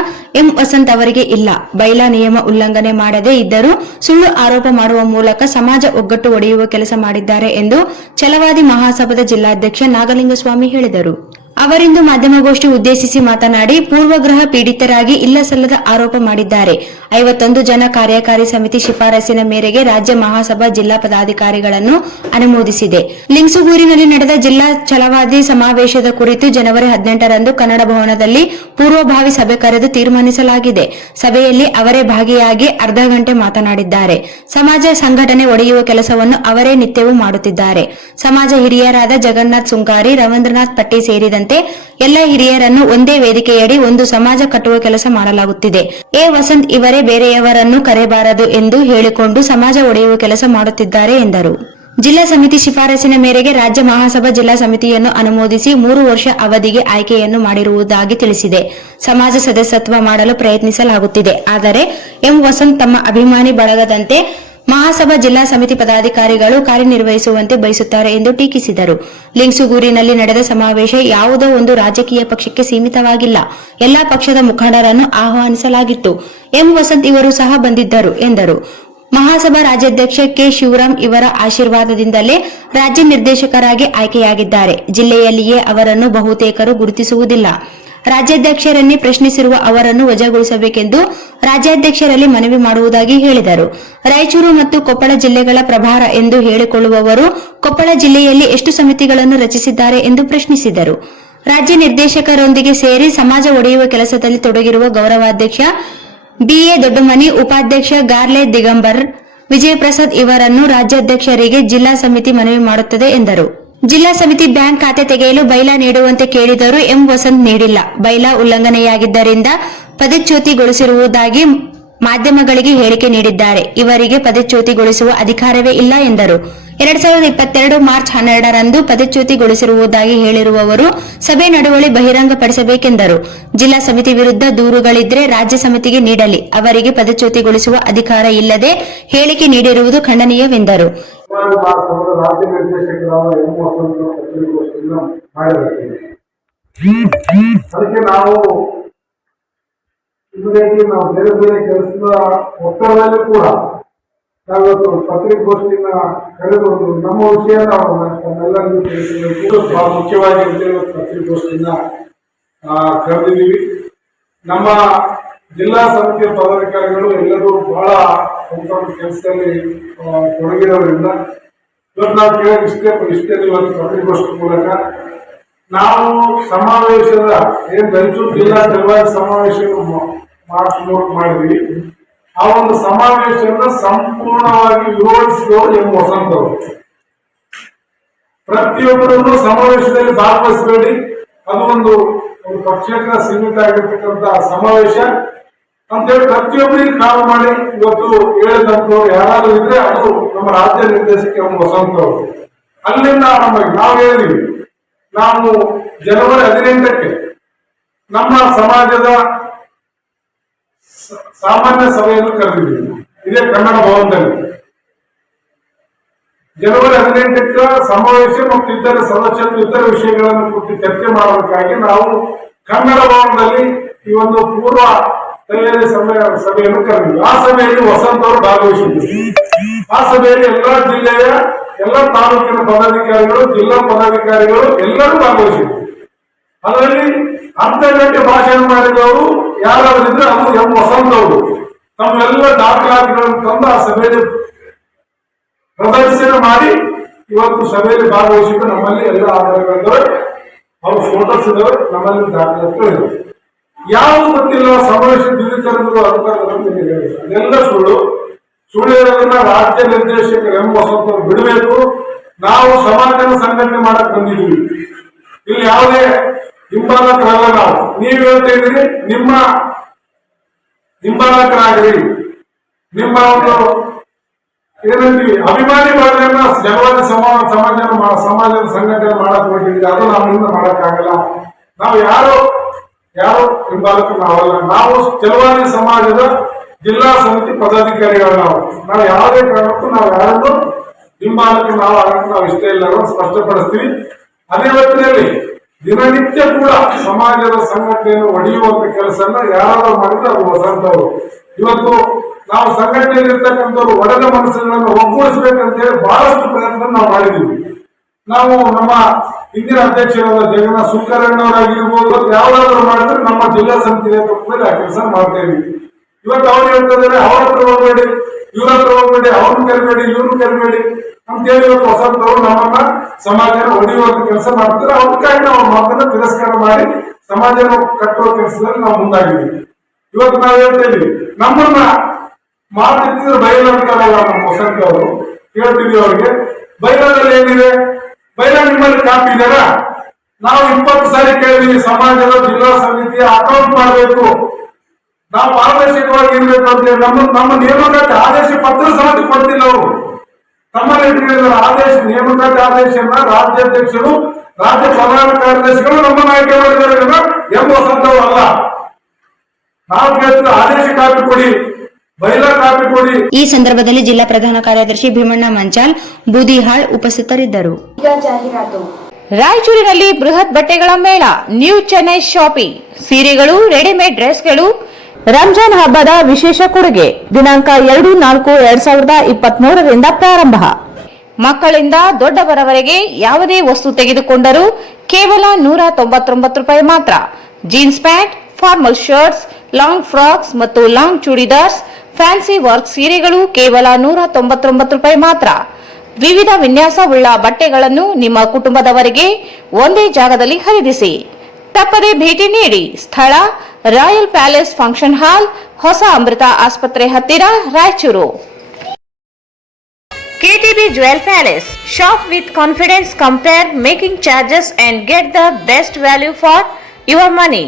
ಎಂ ವಸಂತ್ ಅವರಿಗೆ ಇಲ್ಲ. ಬೈಲಾ ನಿಯಮ ಉಲ್ಲಂಘನೆ ಮಾಡದೇ ಇದ್ದರೂ ಸುಳ್ಳು ಆರೋಪ ಮಾಡುವ ಮೂಲಕ ಸಮಾಜ ಒಗ್ಗಟ್ಟು ಒಡೆಯುವ ಕೆಲಸ ಮಾಡಿದ್ದಾರೆ ಎಂದು ಛಲವಾದಿ ಮಹಾಸಭಾದ ಜಿಲ್ಲಾಧ್ಯಕ್ಷ ನಾಗಲಿಂಗಸ್ವಾಮಿ ಹೇಳಿದರು. ಅವರಿಂದು ಮಾಧ್ಯಮಗೋಷ್ಠಿ ಉದ್ದೇಶಿಸಿ ಮಾತನಾಡಿ ಪೂರ್ವಗ್ರಹ ಪೀಡಿತರಾಗಿ ಇಲ್ಲಸಲ್ಲದ ಆರೋಪ ಮಾಡಿದ್ದಾರೆ. 51 ಜನ ಕಾರ್ಯಕಾರಿ ಸಮಿತಿ ಶಿಫಾರಸಿನ ಮೇರೆಗೆ ರಾಜ್ಯ ಮಹಾಸಭಾ ಜಿಲ್ಲಾ ಪದಾಧಿಕಾರಿಗಳನ್ನು ಅನುಮೋದಿಸಿದೆ. ಲಿಂಗಸೂಗೂರಿನಲ್ಲಿ ನಡೆದ ಜಿಲ್ಲಾ ಛಲವಾದಿ ಸಮಾವೇಶದ ಕುರಿತು ಜನವರಿ 18ರಂದು ಕನ್ನಡ ಭವನದಲ್ಲಿ ಪೂರ್ವಭಾವಿ ಸಭೆ ಕರೆದು ತೀರ್ಮಾನಿಸಲಾಗಿದೆ. ಸಭೆಯಲ್ಲಿ ಅವರೇ ಭಾಗಿಯಾಗಿ ಅರ್ಧ ಗಂಟೆ ಮಾತನಾಡಿದ್ದಾರೆ. ಸಮಾಜ ಸಂಘಟನೆ ಒಡೆಯುವ ಕೆಲಸವನ್ನು ಅವರೇ ನಿತ್ಯವೂ ಮಾಡುತ್ತಿದ್ದಾರೆ. ಸಮಾಜ ಹಿರಿಯರಾದ ಜಗನ್ನಾಥ್ ಸುಂಕಾರಿ, ರವೀಂದ್ರನಾಥ್ ಪಟ್ಟಿ ಸೇರಿದಂತೆ ಎಲ್ಲ ಹಿರಿಯರನ್ನು ಒಂದೇ ವೇದಿಕೆಯಡಿ ಒಂದು ಸಮಾಜ ಕಟ್ಟುವ ಕೆಲಸ ಮಾಡಲಾಗುತ್ತಿದೆ. ಎ ವಸಂತ್ ಇವರೇ ಬೇರೆಯವರನ್ನು ಕರೆಬಾರದು ಎಂದು ಹೇಳಿಕೊಂಡು ಸಮಾಜ ಒಡೆಯುವ ಕೆಲಸ ಮಾಡುತ್ತಿದ್ದಾರೆ ಎಂದರು. ಜಿಲ್ಲಾ ಸಮಿತಿ ಶಿಫಾರಸಿನ ಮೇರೆಗೆ ರಾಜ್ಯ ಮಹಾಸಭಾ ಜಿಲ್ಲಾ ಸಮಿತಿಯನ್ನು ಅನುಮೋದಿಸಿ 3 ವರ್ಷ ಅವಧಿಗೆ ಆಯ್ಕೆಯನ್ನು ಮಾಡಿರುವುದಾಗಿ ತಿಳಿಸಿದೆ. ಸಮಾಜ ಸದಸ್ಯತ್ವ ಮಾಡಲು ಪ್ರಯತ್ನಿಸಲಾಗುತ್ತಿದೆ. ಆದರೆ ಎಂ ವಸಂತ್ ತಮ್ಮ ಅಭಿಮಾನಿ ಬಳಗದಂತೆ ಮಹಾಸಭಾ ಜಿಲ್ಲಾ ಸಮಿತಿ ಪದಾಧಿಕಾರಿಗಳು ಕಾರ್ಯನಿರ್ವಹಿಸುವಂತೆ ಬಯಸುತ್ತಾರೆ ಎಂದು ಟೀಕಿಸಿದರು. ಲಿಂಗಸೂಗೂರಿನಲ್ಲಿ ನಡೆದ ಸಮಾವೇಶ ಯಾವುದೋ ಒಂದು ರಾಜಕೀಯ ಪಕ್ಷಕ್ಕೆ ಸೀಮಿತವಾಗಿಲ್ಲ. ಎಲ್ಲಾ ಪಕ್ಷದ ಮುಖಂಡರನ್ನು ಆಹ್ವಾನಿಸಲಾಗಿತ್ತು. ಎಂ ವಸಂತ್ ಇವರು ಸಹ ಬಂದಿದ್ದರು ಎಂದರು. ಮಹಾಸಭಾ ರಾಜ್ಯಾಧ್ಯಕ್ಷ ಕೆ ಶಿವರಾಮ್ ಇವರ ಆಶೀರ್ವಾದದಿಂದಲೇ ರಾಜ್ಯ ನಿರ್ದೇಶಕರಾಗಿ ಆಯ್ಕೆಯಾಗಿದ್ದಾರೆ. ಜಿಲ್ಲೆಯಲ್ಲಿಯೇ ಅವರನ್ನು ಬಹುತೇಕರು ಗುರುತಿಸುವುದಿಲ್ಲ. ರಾಜ್ಯಾಧ್ಯಕ್ಷರನ್ನೇ ಪ್ರಶ್ನಿಸಿರುವ ಅವರನ್ನು ವಜಾಗೊಳಿಸಬೇಕೆಂದು ರಾಜ್ಯಾಧ್ಯಕ್ಷರಲ್ಲಿ ಮನವಿ ಮಾಡುವುದಾಗಿ ಹೇಳಿದರು. ರಾಯಚೂರು ಮತ್ತು ಕೊಪ್ಪಳ ಜಿಲ್ಲೆಗಳ ಪ್ರಭಾರ ಎಂದು ಹೇಳಿಕೊಳ್ಳುವವರು ಕೊಪ್ಪಳ ಜಿಲ್ಲೆಯಲ್ಲಿ ಎಷ್ಟು ಸಮಿತಿಗಳನ್ನು ರಚಿಸಿದ್ದಾರೆ ಎಂದು ಪ್ರಶ್ನಿಸಿದರು. ರಾಜ್ಯ ನಿರ್ದೇಶಕರೊಂದಿಗೆ ಸೇರಿ ಸಮಾಜ ಒಡೆಯುವ ಕೆಲಸದಲ್ಲಿ ತೊಡಗಿರುವ ಗೌರವಾಧ್ಯಕ್ಷ ಬಿಎ ದೊಡ್ಡಮನಿ, ಉಪಾಧ್ಯಕ್ಷ ಗಾರ್ಲೆ ದಿಗಂಬರ್, ವಿಜಯಪ್ರಸಾದ್ ಇವರನ್ನು ರಾಜ್ಯಾಧ್ಯಕ್ಷರಿಗೆ ಜಿಲ್ಲಾ ಸಮಿತಿ ಮನವಿ ಮಾಡುತ್ತದೆ ಎಂದರು. ಜಿಲ್ಲಾ ಸಮಿತಿ ಬ್ಯಾಂಕ್ ಖಾತೆ ತೆಗೆಯಲು ಬೈಲಾ ನೀಡುವಂತೆ ಕೇಳಿದರೂ ಎಂ ವಸಂತ್ ನೀಡಿಲ್ಲ. ಬೈಲಾ ಉಲ್ಲಂಘನೆಯಾಗಿದ್ದರಿಂದ ಪದಚ್ಯುತಿಗೊಳಿಸಿರುವುದಾಗಿ ಮಾಧ್ಯಮಗಳಿಗೆ ಹೇಳಿಕೆ ನೀಡಿದ್ದಾರೆ. ಇವರಿಗೆ ಪದಚ್ಯುತಿಗೊಳಿಸುವ ಅಧಿಕಾರವೇ ಇಲ್ಲ ಎಂದರು. 2022 ಮಾರ್ಚ್ 12ರಂದು ಪದಚ್ಯುತಿಗೊಳಿಸಿರುವುದಾಗಿ ಹೇಳಿರುವವರು ಸಭೆ ನಡುವಳಿ ಬಹಿರಂಗಪಡಿಸಬೇಕೆಂದರು. ಜಿಲ್ಲಾ ಸಮಿತಿ ವಿರುದ್ಧ ದೂರುಗಳಿದ್ರೆ ರಾಜ್ಯ ಸಮಿತಿಗೆ ನೀಡಲಿ. ಅವರಿಗೆ ಪದಚ್ಯುತಿಗೊಳಿಸುವ ಅಧಿಕಾರ ಇಲ್ಲದೆ ಹೇಳಿಕೆ ನೀಡಿರುವುದು ಖಂಡನೀಯವೆಂದರು. ರಾಜ್ಯ ನಿರ್ದೇಶಕರಾದ ಎಂ ವಸಂತ್ ಪತ್ರಿಕಾಗೋಷ್ಠಿಯನ್ನು ಮಾಡಲಾಗಿದೆ. ಅದಕ್ಕೆ ನಾವು ಇದಕ್ಕೆ ನಾವು ಬೇರೆ ಬೇರೆ ಕೆಲಸದ ಒತ್ತಡದಲ್ಲಿ ಕೂಡ ನಾವಿವತ್ತು ಪತ್ರಿಕಾಗೋಷ್ಠಿಯನ್ನ ಕರೆದುಕೊಂಡು ನಮ್ಮ ವಿಷಯ ನಾವು ನಮ್ಮೆಲ್ಲರಿಗೂ ತಿಳಿಸಬೇಕು. ಬಹಳ ಮುಖ್ಯವಾಗಿ ಪತ್ರಿಕಾಗೋಷ್ಠಿಯನ್ನ ಕರೆದಿದ್ದೀವಿ. ನಮ್ಮ ಜಿಲ್ಲಾ ಸಮಿತಿಯ ಪದಾಧಿಕಾರಿಗಳು ಎಲ್ಲರೂ ಬಹಳ ಕೆಲಸದಲ್ಲಿ ತೊಡಗಿರೋದ್ರಿಂದ ಇವತ್ತು ನಾವು ಕೇಳೋದು ಇಷ್ಟೇ ಇವತ್ತು ಪತ್ರಿಕಾಗೋಷ್ಠಿ ಮೂಲಕ ನಾವು ಸಮಾವೇಶದ ರಾಯಚೂರು ಜಿಲ್ಲಾ ಛಲವಾದಿ ಸಮಾವೇಶ ಮಾರ್ಚ್ 3 ಮಾಡಿದ್ವಿ. ಆ ಒಂದು ಸಮಾವೇಶವನ್ನು ಸಂಪೂರ್ಣವಾಗಿ ವಿರೋಧಿಸಿದವರು ಎಂ ವಸಂತ್ ಅವರು. ಪ್ರತಿಯೊಬ್ಬರನ್ನು ಸಮಾವೇಶದಲ್ಲಿ ಭಾಗವಹಿಸಬೇಡಿ, ಅದು ಒಂದು ಪಕ್ಷಕ್ಕೆ ಸೀಮಿತ ಆಗಿರ್ತಕ್ಕಂಥ ಸಮಾವೇಶ ಅಂತೇಳಿ ಪ್ರತಿಯೊಬ್ಬರಿಗೆ ಕಾಲ್ ಮಾಡಿ ಇವತ್ತು ಹೇಳಿದಂತವ್ರು ಯಾರಾದ್ರೂ ಇದ್ರೆ ಅದು ನಮ್ಮ ರಾಜ್ಯ ನಿರ್ದೇಶಕ ಎಂ ವಸಂತ್ ಅವರು. ಅಲ್ಲಿಂದ ನಾವು ಹೇಳಿದ್ವಿ, ನಾವು ಜನವರಿ 18ಕ್ಕೆ ನಮ್ಮ ಸಮಾಜದ ಸಾಮಾನ್ಯ ಸಭೆಯನ್ನು ಕರೆದಿದ್ದೀವಿ ಇದೇ ಕನ್ನಡ ಭವನದಲ್ಲಿ. ಜನವರಿ 18ಕ್ಕೆ ಸಮಾವೇಶ ಮತ್ತು ಇತರ ಸದಸ್ಯರು ಇತರ ವಿಷಯಗಳನ್ನು ಕುರಿತು ಚರ್ಚೆ ಮಾಡಬೇಕಾಗಿ ನಾವು ಕನ್ನಡ ಭವನದಲ್ಲಿ ಈ ಒಂದು ಪೂರ್ವ ತಯಾರಿ ಸಭೆಯನ್ನು ಕರೆದಿದ್ವಿ. ಆ ಸಭೆಯಲ್ಲಿ ವಸಂತ್ ಅವರು ಭಾಗವಹಿಸಿದ್ರು. ಆ ಸಭೆಯಲ್ಲಿ ಎಲ್ಲಾ ಜಿಲ್ಲೆಯ ಎಲ್ಲ ತಾಲೂಕಿನ ಪದಾಧಿಕಾರಿಗಳು, ಜಿಲ್ಲಾ ಪದಾಧಿಕಾರಿಗಳು ಎಲ್ಲರೂ ಭಾಗವಹಿಸಿದ್ರು. ಅದರಲ್ಲಿ ಅರ್ಧ ಗಂಟೆ ಭಾಷಣ ಮಾಡಿದವರು ಯಾರಾದ್ರೂ ಇದ್ರೆ ಅದು ಎಂ ವಸಂತ್ ಅವರು ತಮ್ಮೆಲ್ಲ ದಾಖಲಾತಿಗಳನ್ನು ತಂದು ಆ ಸಭೆಯಲ್ಲಿ ಪ್ರದರ್ಶನ ಮಾಡಿ ಇವತ್ತು ಸಭೆಯಲ್ಲಿ ಭಾಗವಹಿಸಿದ್ದು ನಮ್ಮಲ್ಲಿ ಎಲ್ಲ ಆಧಾರಗಳಿದ್ದಾವೆ, ಅವ್ರ ಫೋಟೋಸ್ ಇದಾವೆ, ನಮ್ಮಲ್ಲಿ ದಾಖಲಾತಿಗಳು. ಯಾವುದು ಗೊತ್ತಿಲ್ಲ ಸಮಾವೇಶ ದೃಢೀಕರಣಗಳು ಅದೆಲ್ಲ ಸುಳ್ಳು ಇರೋದನ್ನ ರಾಜ್ಯ ನಿರ್ದೇಶಕರು ಎಂ ವಸಂತ್ ಅವರು ಬಿಡಬೇಕು. ನಾವು ಸಮಾಜದ ಸಂಘಟನೆ ಮಾಡಕ್ ಬಂದಿದ್ದೀವಿ, ಇಲ್ಲಿ ಯಾವುದೇ ಹಿಂಬಾಲಕರಲ್ಲ. ನಾವು ನೀವು ಹೇಳ್ತಾ ಇದ್ದೀರಿ, ನಿಮ್ಮ ಹಿಂಬಾಲಕರಾಗ್ರಿ, ನಿಮ್ಮ ಒಂದು ಏನಂತೀವಿ ಅಭಿಮಾನಿ ಬಳಗನ್ನ ಜನವಾದಿ ಸಮಾಜದ ಸಂಘಟನೆ ಮಾಡಕ್ ಹೊರಟಿದ್ದೀವಿ. ಅದು ನಮ್ಮಿಂದ ಮಾಡಕ್ಕಾಗಲ್ಲ. ನಾವು ಯಾರು ಹಿಂಬಾಲಕರು ನಾವಲ್ಲ. ನಾವು ಛಲವಾದಿ ಸಮಾಜದ ಜಿಲ್ಲಾ ಸಮಿತಿ ಪದಾಧಿಕಾರಿಗಳು. ನಾವು ಯಾವುದೇ ಕಾರಣಕ್ಕೂ ನಾವು ಯಾರನ್ನು ಹಿಂಬಾಲಕರು ನಾವು ಇಷ್ಟ ಇಲ್ಲ ಸ್ಪಷ್ಟಪಡಿಸ್ತೀವಿ. ಅದೇ ಹೊತ್ತಿನಲ್ಲಿ ದಿನನಿತ್ಯ ಕೂಡ ಸಮಾಜದ ಸಂಘಟನೆಯನ್ನು ಒಡೆಯುವಂತ ಕೆಲಸನ ಯಾರಾದ್ರೂ ಮಾಡಿದ್ರೆ ಅದು ವಸಂತ್ ಅವರು. ಇವತ್ತು ನಾವು ಸಂಘಟನೆಯಲ್ಲಿ ಇರ್ತಕ್ಕಂಥವ್ರು ಒಡೆದ ಮನಸ್ಸುಗಳನ್ನು ಒಗ್ಗೂಡಿಸ್ಬೇಕಂತ ಹೇಳಿ ಬಹಳಷ್ಟು ಪ್ರಯತ್ನ ನಾವು ಮಾಡಿದ್ದೀವಿ. ನಾವು ನಮ್ಮ ಹಿಂದಿನ ಅಧ್ಯಕ್ಷರಾದ ಜಗನ್ನಾಥ್ ಸುಂಕರಣ್ಣವರಾಗಿರ್ಬೋದು, ಯಾವ್ದಾದ್ರು ಮಾಡಿದ್ರೆ ನಮ್ಮ ಜಿಲ್ಲಾ ಸಮಿತಿ ನೇತೃತ್ವದಲ್ಲಿ ಆ ಕೆಲಸ ಮಾಡ್ತಾ ಇದೀವಿ. ಇವತ್ತು ಅವ್ರು ಹೇಳ್ತಿದ್ದಾರೆ ಅವ್ರ ಹತ್ರ ಹೋಗ್ಬೇಡಿ, ಇವ್ರ ಹತ್ರ ಹೋಗ್ಬೇಡಿ, ಅವ್ರನ್ನ ಕರಿಬೇಡಿ, ಇವ್ರನ್ನ ಕರಿಬೇಡಿ ಅಂತೇಳಿ ಇವತ್ತು ವಸಂತವರು ನಮ್ಮನ್ನ ಸಮಾಜನ ಹೊಡೆಯುವಂತ ಕೆಲಸ ಮಾಡ್ತಾರೆ. ಅವ್ರಿಗಾಗಿ ನಾವು ಮಾತನ್ನ ತಿರಸ್ಕಾರ ಮಾಡಿ ಸಮಾಜನ ಕಟ್ಟುವ ಕೆಲಸದಲ್ಲಿ ನಾವು ಮುಂದಾಗಿದ್ದೀವಿ. ಇವತ್ತು ನಾವು ಹೇಳ್ತೇವೆ ನಮ್ಮನ್ನ ಮಾತಿದ್ರೆ ಬಯಲಾಡ್ತಾರಲ್ಲ ನಮ್ಮ ವಸಂತ ಅವರು, ಹೇಳ್ತೀವಿ ಅವ್ರಿಗೆ ಬೈಲಾದಲ್ಲಿ ಏನಿದೆ, ಬೈಲಾ ನಿಮ್ಮಲ್ಲಿ ಕಾಪಿ ಇದೆಯಾ? ನಾವು 20 ಸಾರಿ ಕೇಳಿದೀವಿ, ಸಮಾಜದ ಜಿಲ್ಲಾ ಸಮಿತಿಯ ಅಕೌಂಟ್ ಮಾಡಬೇಕು, ನಾವು ಪಾರದರ್ಶಕವಾಗಿ ಇರ್ಬೇಕು ಅಂತೇಳಿ ನಮ್ಮ ನೇಮಕಾತಿ ಆದೇಶ ಪತ್ರ ಸಮಿತಿ ಕೊಡ್ತಿಲ್ಲ ಅವರು. ತಮ್ಮಲ್ಲಿ ಇಟ್ಟಿದ್ದಾರೆ ಆದೇಶ, ನೇಮಕಾತಿ ಆದೇಶನ ರಾಜ್ಯಾಧ್ಯಕ್ಷರು, ರಾಜ್ಯ ಪ್ರಧಾನ ಕಾರ್ಯದರ್ಶಿಗಳು ನಮ್ಮನ್ನು ಆಯ್ಕೆ ಮಾಡಿದ್ದಾರೆ ಎಂಬ ವಸಂತವರು ಅಲ್ಲ. ನಾವು ಕೇಳ್ತಿದ್ದ ಆದೇಶ ಕಾಪಿ ಕೊಡಿ, ಬೈಲಾ ಕಾಪಿ ಕೊಡಿ. ಈ ಸಂದರ್ಭದಲ್ಲಿ ಜಿಲ್ಲಾ ಪ್ರಧಾನ ಕಾರ್ಯದರ್ಶಿ ಭೀಮಣ್ಣ ಮಂಚಾಲ್, ಬೂದಿಹಾಳ್ ಉಪಸ್ಥಿತರಿದ್ದರು. ಈಗ ಜಾಹೀರಾತು. ರಾಯಚೂರಿನಲ್ಲಿ ಬೃಹತ್ ಬಟ್ಟೆಗಳ ಮೇಳ, ನ್ಯೂ ಚೆನ್ನೈ ಶಾಪಿಂಗ್, ಸೀರೆಗಳು, ರೆಡಿಮೇಡ್ ಡ್ರೆಸ್ಗಳು, ರಂಜಾನ್ ಹಬ್ಬದ ವಿಶೇಷ ಕೊಡುಗೆ. ದಿನಾಂಕ 2-4-2023 ಪ್ರಾರಂಭ. ಮಕ್ಕಳಿಂದ ದೊಡ್ಡವರವರೆಗೆ ಯಾವುದೇ ವಸ್ತು ತೆಗೆದುಕೊಂಡರೂ ಕೇವಲ 199 ರೂಪಾಯಿ ಮಾತ್ರ. Jeans pant, formal shirts, long frocks ಮತ್ತು ಲಾಂಗ್ ಚೂಡಿದಾರ್ಸ್, ಫ್ಯಾನ್ಸಿ ವರ್ಕ್ ಸೀರೆಗಳು ಕೇವಲ 199 ರೂಪಾಯಿ ಮಾತ್ರ. ವಿವಿಧ ವಿನ್ಯಾಸವುಳ್ಳ ಬಟ್ಟೆಗಳನ್ನು ನಿಮ್ಮ ಕುಟುಂಬದವರಿಗೆ ಒಂದೇ ಜಾಗದಲ್ಲಿ ಖರೀದಿಸಿ. ತಪ್ಪದೆ ಭೇಟಿ ನೀಡಿ. ಸ್ಥಳ ರಾಯಲ್ ಪ್ಯಾಲೇಸ್ ಫಂಕ್ಷನ್ ಹಾಲ್, ಹೊಸ ಅಮೃತ ಆಸ್ಪತ್ರೆ ಹತ್ತಿರ, Raichur. KTB Jewel Palace. Shop with confidence, compare making charges and get the best value for your money.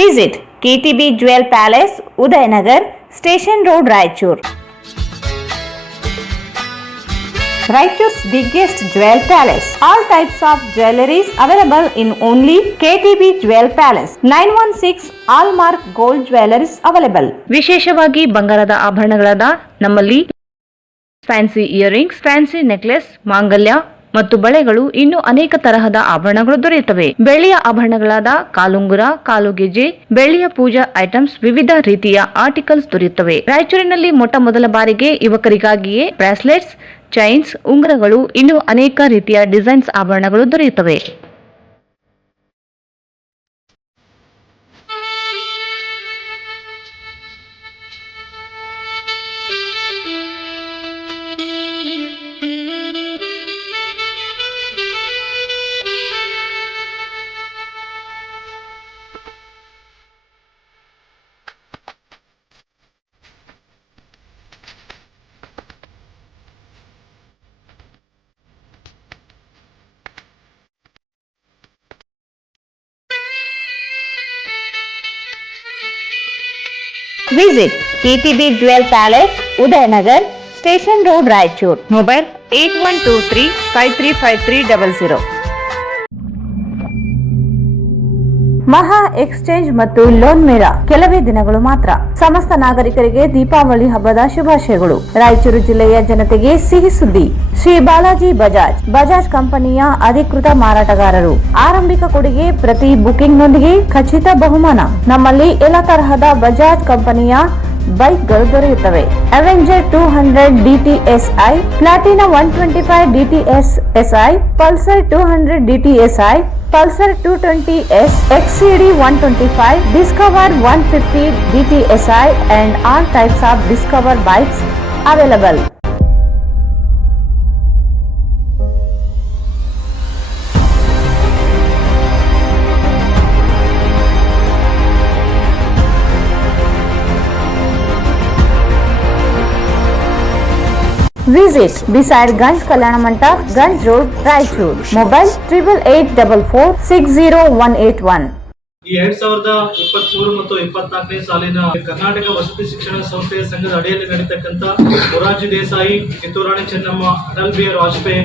Visit KTB Jewel Palace, Udayanagar, Station Road, Raichur. Raichur's biggest jewel palace. All types of jewelries available in only KTB Jewel Palace. 916 Allmark Gold Jewelries available. ವಿಶೇಷವಾಗಿ ಬಂಗಾರದ ಆಭರಣಗಳಾದ ನಮ್ಮಲ್ಲಿ fancy earrings, fancy necklace, ಮಾಂಗಲ್ಯ ಮತ್ತು ಬಳೆಗಳು, ಇನ್ನು ಅನೇಕ ತರಹದ ಆಭರಣಗಳು ದೊರೆಯುತ್ತವೆ. ಬೆಳ್ಳಿಯ ಆಭರಣಗಳಾದ ಕಾಲುಂಗುರ, ಕಾಲುಗೆಜೆ, ಬೆಳ್ಳಿಯ ಪೂಜಾ ಐಟಮ್ಸ್, ವಿವಿಧ ರೀತಿಯ ಆರ್ಟಿಕಲ್ಸ್ ದೊರೆಯುತ್ತವೆ. ರಾಯಚೂರಿನಲ್ಲಿ ಮೊಟ್ಟ ಮೊದಲ ಬಾರಿಗೆ ಯುವಕರಿಗಾಗಿಯೇ ಬ್ರಾಸ್ಲೆಟ್ಸ್, ಚೈನ್ಸ್, ಉಂಗುರಗಳು, ಇನ್ನು ಅನೇಕ ರೀತಿಯ ಡಿಸೈನ್ಸ್ ಆಭರಣಗಳು ದೊರೆಯುತ್ತವೆ. Visit KTB Jewel Palace, Udayanagar, Station Road, Raichur. Mobile 8123 535300. ಮಹಾ ಎಕ್ಸ್ಚೇಂಜ್ ಮತ್ತು ಲೋನ್ ಮೇಳ ಕೆಲವೇ ದಿನಗಳು ಮಾತ್ರ. ಸಮಸ್ತ ನಾಗರಿಕರಿಗೆ ದೀಪಾವಳಿ ಹಬ್ಬದ ಶುಭಾಶಯಗಳು. ರಾಯಚೂರು ಜಿಲ್ಲೆಯ ಜನತೆಗೆ ಸಿಹಿ ಸುದ್ದಿ. ಶ್ರೀ ಬಾಲಾಜಿ ಬಜಾಜ್ ಕಂಪನಿಯ ಅಧಿಕೃತ ಮಾರಾಟಗಾರರು. ಆರಂಭಿಕ ಕೊಡುಗೆ ಪ್ರತಿ ಬುಕಿಂಗ್ ನೊಂದಿಗೆ ಖಚಿತ ಬಹುಮಾನ. ನಮ್ಮಲ್ಲಿ ಎಲ್ಲ ತರಹದ ಬಜಾಜ್ ಕಂಪನಿಯ ಬೈಕ್ಗಳು ದೊರೆಯುತ್ತವೆ. Avenger 200 DTSI, Platina 125 DTSI, Pulsar 200 DTSI, Pulsar 220S, XCD 125, Discover 150 DTSI and all types of Discover bikes available. Visit beside Ganj Kalyana Mandap, Ganj Road, Raichur. Mobile 8844-60181. ಈ 2023 ಮತ್ತು 24ನೇ ಸಾಲಿನ ಕರ್ನಾಟಕ ವಸತಿ ಶಿಕ್ಷಣ ಸಂಸ್ಥೆಯ ಸಂಘದ ಅಡಿಯಲ್ಲಿ ನಡೀತಕ್ಕಂಥ ಮೊರಾರ್ಜಿ ದೇಸಾಯಿ, ಕಿತ್ತೂರಾಣಿ ಚೆನ್ನಮ್ಮ, ಅಟಲ್ ಬಿಹಾರಿ ವಾಜಪೇಯಿ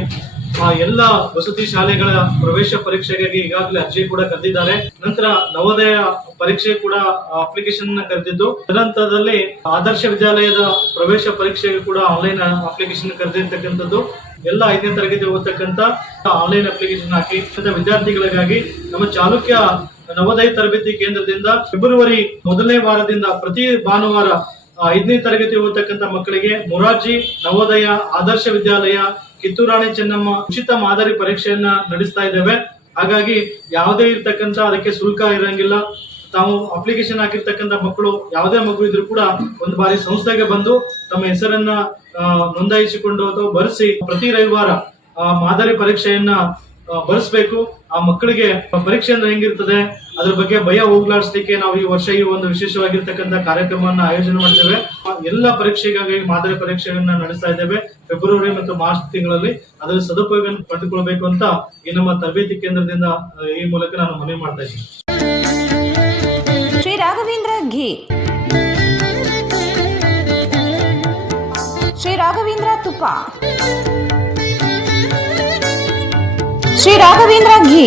ಎಲ್ಲ ವಸತಿ ಶಾಲೆಗಳ ಪ್ರವೇಶ ಪರೀಕ್ಷೆಗಾಗಿ ಈಗಾಗಲೇ ಅರ್ಜಿ ಕೂಡ ಕರೆದಿದ್ದಾರೆ. ನಂತರ ನವೋದಯ ಪರೀಕ್ಷೆ ಕೂಡ ಅಪ್ಲಿಕೇಶನ್ ಕರೆದಿದ್ದು, ತದನಂತರದಲ್ಲಿ ಆದರ್ಶ ವಿದ್ಯಾಲಯದ ಪ್ರವೇಶ ಪರೀಕ್ಷೆಗೆ ಕೂಡ ಆನ್ಲೈನ್ ಅಪ್ಲಿಕೇಶನ್ ಕರೆದಿರ್ತಕ್ಕಂಥದ್ದು. ಎಲ್ಲ 5ನೇ ತರಗತಿ ಓದತಕ್ಕಂಥ ಆನ್ಲೈನ್ ಅಪ್ಲಿಕೇಶನ್ ಹಾಕಿ ವಿದ್ಯಾರ್ಥಿಗಳಿಗಾಗಿ ನಮ್ಮ ಚಾಲುಕ್ಯ ನವೋದಯ ತರಬೇತಿ ಕೇಂದ್ರದಿಂದ ಫೆಬ್ರವರಿ 1ನೇ ವಾರದಿಂದ ಪ್ರತಿ ಭಾನುವಾರ 5ನೇ ತರಗತಿ ಓದತಕ್ಕಂಥ ಮಕ್ಕಳಿಗೆ ಮೊರಾರ್ಜಿ, ನವೋದಯ, ಆದರ್ಶ ವಿದ್ಯಾಲಯ, ಕಿತ್ತೂರು ರಾಣಿ ಚೆನ್ನಮ್ಮ ಉಚಿತ ಮಾದರಿ ಪರೀಕ್ಷೆಯನ್ನ ನಡೆಸ್ತಾ ಇದ್ದೇವೆ. ಹಾಗಾಗಿ ಯಾವುದೇ ಇರ್ತಕ್ಕಂಥ ಅದಕ್ಕೆ ಶುಲ್ಕ ಇರಂಗಿಲ್ಲ. ತಾವು ಅಪ್ಲಿಕೇಶನ್ ಹಾಕಿರ್ತಕ್ಕಂಥ ಮಕ್ಕಳು ಯಾವುದೇ ಮಗು ಇದ್ರೂ ಕೂಡ ಒಂದು ಬಾರಿ ಸಂಸ್ಥೆಗೆ ಬಂದು ತಮ್ಮ ಹೆಸರನ್ನ ನೋಂದಾಯಿಸಿಕೊಂಡು ಅಥವಾ ಬರೆಸಿ ಪ್ರತಿ ರವಿವಾರ ಮಾದರಿ ಪರೀಕ್ಷೆಯನ್ನ ಬರೆಸಬೇಕು. ಆ ಮಕ್ಕಳಿಗೆ ಪರೀಕ್ಷೆ ಅಂದ್ರೆ ಹೆಂಗಿರ್ತದೆ ಅದ್ರ ಬಗ್ಗೆ ಭಯ ಹೋಗ್ಲಾಡಿಸ್ಲಿಕ್ಕೆ ನಾವು ಈ ವರ್ಷ ಈ ಒಂದು ವಿಶೇಷವಾಗಿರ್ತಕ್ಕಂಥ ಕಾರ್ಯಕ್ರಮವನ್ನ ಆಯೋಜನೆ ಮಾಡ್ತೇವೆ. ಎಲ್ಲ ಪರೀಕ್ಷೆಗಾಗಿ ಮಾದರಿ ಪರೀಕ್ಷೆಯನ್ನ ನಡೆಸ್ತಾ ಇದ್ದೇವೆ. ಫೆಬ್ರವರಿ ಮತ್ತು ಮಾರ್ಚ್ ತಿಂಗಳಲ್ಲಿ ಅದರ ಸದುಪಯೋಗ ಪಡೆದುಕೊಳ್ಬೇಕು ಅಂತ ಈ ನಮ್ಮ ತರಬೇತಿ ಕೇಂದ್ರದಿಂದ ಈ ಮೂಲಕ ನಾನು ಮನವಿ ಮಾಡ್ತಾ ಇದ್ದೀನಿ. ಶ್ರೀ ರಾಘವೇಂದ್ರ ಘೀ, ಶ್ರೀ ರಾಘವೇಂದ್ರ ತುಪ್ಪ, ಶ್ರೀ ರಾಘವೇಂದ್ರ ಘೀ.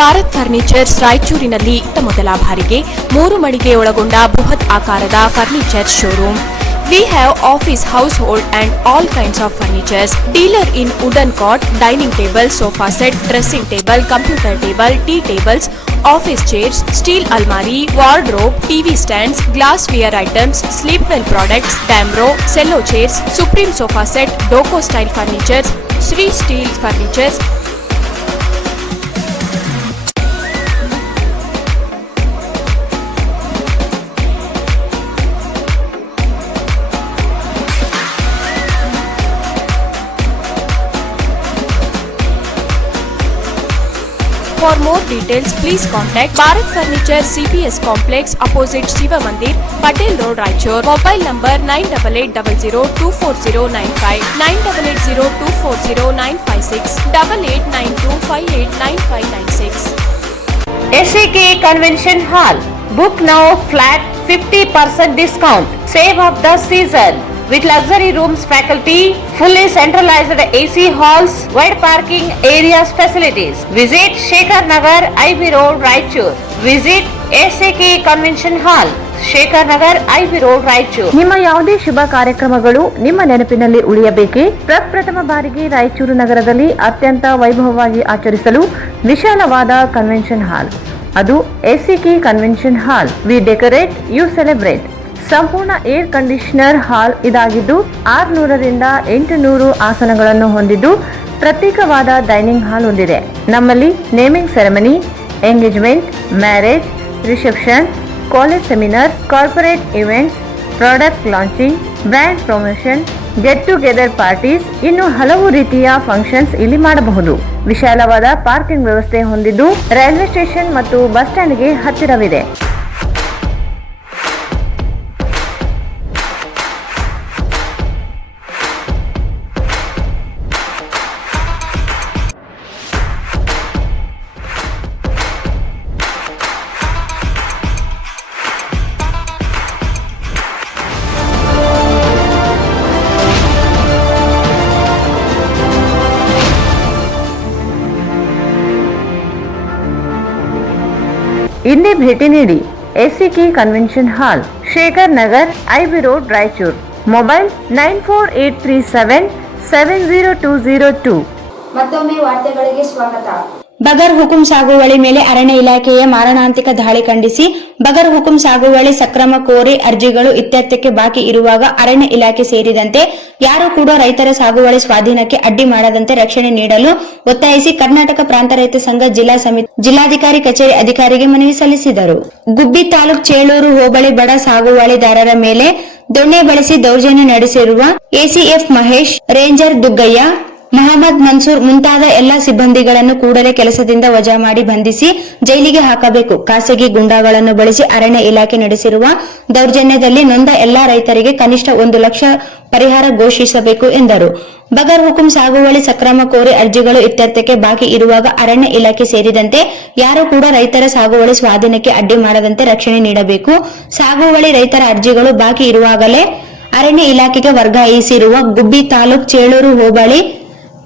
ಭಾರತ್ ಫರ್ನಿಚರ್ಸ್ ರಾಯಚೂರಿನಲ್ಲಿ ಮೊದಲ ಬಾರಿಗೆ 3 ಮಳಿಗೆ ಒಳಗೊಂಡ ಬೃಹತ್ ಆಕಾರದ furniture showroom. We have office, household and all kinds of furnitures. Dealer in wooden cot, dining table, sofa set, dressing table, computer table, tea tables, office chairs, steel almari, wardrobe, TV stands, glassware items, sleepwell products, Damro, cello chairs, Supreme sofa set, Doco style furnitures, Sri Steel furnitures. For more details, please contact Bharat Furniture CPS Complex opposite Shiva Mandir, Patel Road, Raichur. Mobile number 9880240959, 9880240956, 8892589596. SAK Convention Hall. Book now, flat 50% discount. Save of the season. With luxury rooms, faculty, fully centralized AC halls, wide parking areas, facilities. Visit Shekhar Nagar, IB Road, Raichur. Visit SAK Convention Hall, Shekhar Nagar, IB Road, Raichur. ನಿಮ್ಮ ಯಾವುದೇ ಶುಭ ಕಾರ್ಯಕ್ರಮಗಳು ನಿಮ್ಮ ನೆನಪಿನಲ್ಲಿ ಉಳಿಯಬೇಕೇ? ಪ್ರಪ್ರಥಮ ಬಾರಿಗೆ ರಾಯಚೂರು ನಗರದಲ್ಲಿ ಅತ್ಯಂತ ವೈಭವವಾಗಿ ಆಚರಿಸಲು ವಿಶಾಲವಾದ ಕನ್ವೆನ್ಷನ್ ಹಾಲ್, ಅದು SAK convention hall. We decorate, you celebrate. ಸಂಪೂರ್ಣ ಏರ್ ಕಂಡೀಷನರ್ ಹಾಲ್ ಇದಾಗಿದ್ದು 600 ರಿಂದ 800 ಆಸನಗಳನ್ನು ಹೊಂದಿದ್ದು ಪ್ರತ್ಯೇಕವಾದ ಡೈನಿಂಗ್ ಹಾಲ್ ಹೊಂದಿದೆ. ನಮ್ಮಲ್ಲಿ naming ceremony, engagement, marriage, reception, college seminars, corporate events, product launching, brand promotion, get together parties, ಇನ್ನು ಹಲವು ರೀತಿಯ ಫಂಕ್ಷನ್ಸ್ ಇಲ್ಲಿ ಮಾಡಬಹುದು. ವಿಶಾಲವಾದ ಪಾರ್ಕಿಂಗ್ ವ್ಯವಸ್ಥೆ ಹೊಂದಿದ್ದು ರೈಲ್ವೆ ಸ್ಟೇಷನ್ ಮತ್ತು ಬಸ್ ಸ್ಟ್ಯಾಂಡ್ಗೆ ಹತ್ತಿರವಿದೆ. ಇಂದೇ ಭೇಟಿ ನೀಡಿ SAK ಕನ್ವೆನ್ಷನ್ ಹಾಲ್, Shekhar Nagar, IB road, Raichur. Mobile 9483770202. ಮತ್ತೊಮ್ಮೆ ವಾರ್ತೆಗಳಿಗೆ ಸ್ವಾಗತ. ಬಗರ್ ಹುಕುಂ ಸಾಗುವಳಿ ಮೇಲೆ ಅರಣ್ಯ ಇಲಾಖೆಯ ಮಾರಣಾಂತಿಕ ದಾಳಿ ಖಂಡಿಸಿ ಬಗರ್ ಹುಕುಂ ಸಾಗುವಳಿ ಸಕ್ರಮ ಕೋರಿ ಅರ್ಜಿಗಳು ಇತ್ಯರ್ಥಕ್ಕೆ ಬಾಕಿ ಇರುವಾಗ ಅರಣ್ಯ ಇಲಾಖೆ ಸೇರಿದಂತೆ ಯಾರೂ ಕೂಡ ರೈತರ ಸಾಗುವಳಿ ಸ್ವಾಧೀನಕ್ಕೆ ಅಡ್ಡಿ ಮಾಡದಂತೆ ರಕ್ಷಣೆ ನೀಡಲು ಒತ್ತಾಯಿಸಿ ಕರ್ನಾಟಕ ಪ್ರಾಂತ ರೈತ ಸಂಘ ಜಿಲ್ಲಾ ಸಮಿತಿ ಜಿಲ್ಲಾಧಿಕಾರಿ ಕಚೇರಿ ಅಧಿಕಾರಿಗೆ ಮನವಿ ಸಲ್ಲಿಸಿದರು. ಗುಬ್ಬಿ ತಾಲೂಕ್ ಚೇಳೂರು ಹೋಬಳಿ ಬಡ ಸಾಗುವಳಿದಾರರ ಮೇಲೆ ದೊಣ್ಣೆ ಬಳಸಿ ದೌರ್ಜನ್ಯ ನಡೆಸಿರುವ ACF ಮಹೇಶ್, ರೇಂಜರ್ ದುಗ್ಗಯ್ಯ, ಮಹಮ್ಮದ್ ಮನ್ಸೂರ್ ಮುಂತಾದ ಎಲ್ಲಾ ಸಿಬ್ಬಂದಿಗಳನ್ನು ಕೂಡಲೇ ಕೆಲಸದಿಂದ ವಜಾ ಮಾಡಿ ಬಂಧಿಸಿ ಜೈಲಿಗೆ ಹಾಕಬೇಕು. ಖಾಸಗಿ ಗುಂಡಾಗಳನ್ನು ಬಳಸಿ ಅರಣ್ಯ ಇಲಾಖೆ ನಡೆಸಿರುವ ದೌರ್ಜನ್ಯದಲ್ಲಿ ನೊಂದ ಎಲ್ಲಾ ರೈತರಿಗೆ ಕನಿಷ್ಠ 1 ಲಕ್ಷ ಪರಿಹಾರ ಘೋಷಿಸಬೇಕು ಎಂದರು. ಬಗರ್ ಹುಕುಂ ಸಾಗುವಳಿ ಸಕ್ರಮ ಕೋರಿ ಅರ್ಜಿಗಳು ಇತ್ಯರ್ಥಕ್ಕೆ ಬಾಕಿ ಇರುವಾಗ ಅರಣ್ಯ ಇಲಾಖೆ ಸೇರಿದಂತೆ ಯಾರೂ ಕೂಡ ರೈತರ ಸಾಗುವಳಿ ಸ್ವಾಧೀನಕ್ಕೆ ಅಡ್ಡಿ ಮಾಡದಂತೆ ರಕ್ಷಣೆ ನೀಡಬೇಕು. ಸಾಗುವಳಿ ರೈತರ ಅರ್ಜಿಗಳು ಬಾಕಿ ಇರುವಾಗಲೇ ಅರಣ್ಯ ಇಲಾಖೆಗೆ ವರ್ಗಾಯಿಸಿರುವ ಗುಬ್ಬಿ ತಾಲೂಕ್ ಚೇಳೂರು ಹೋಬಳಿ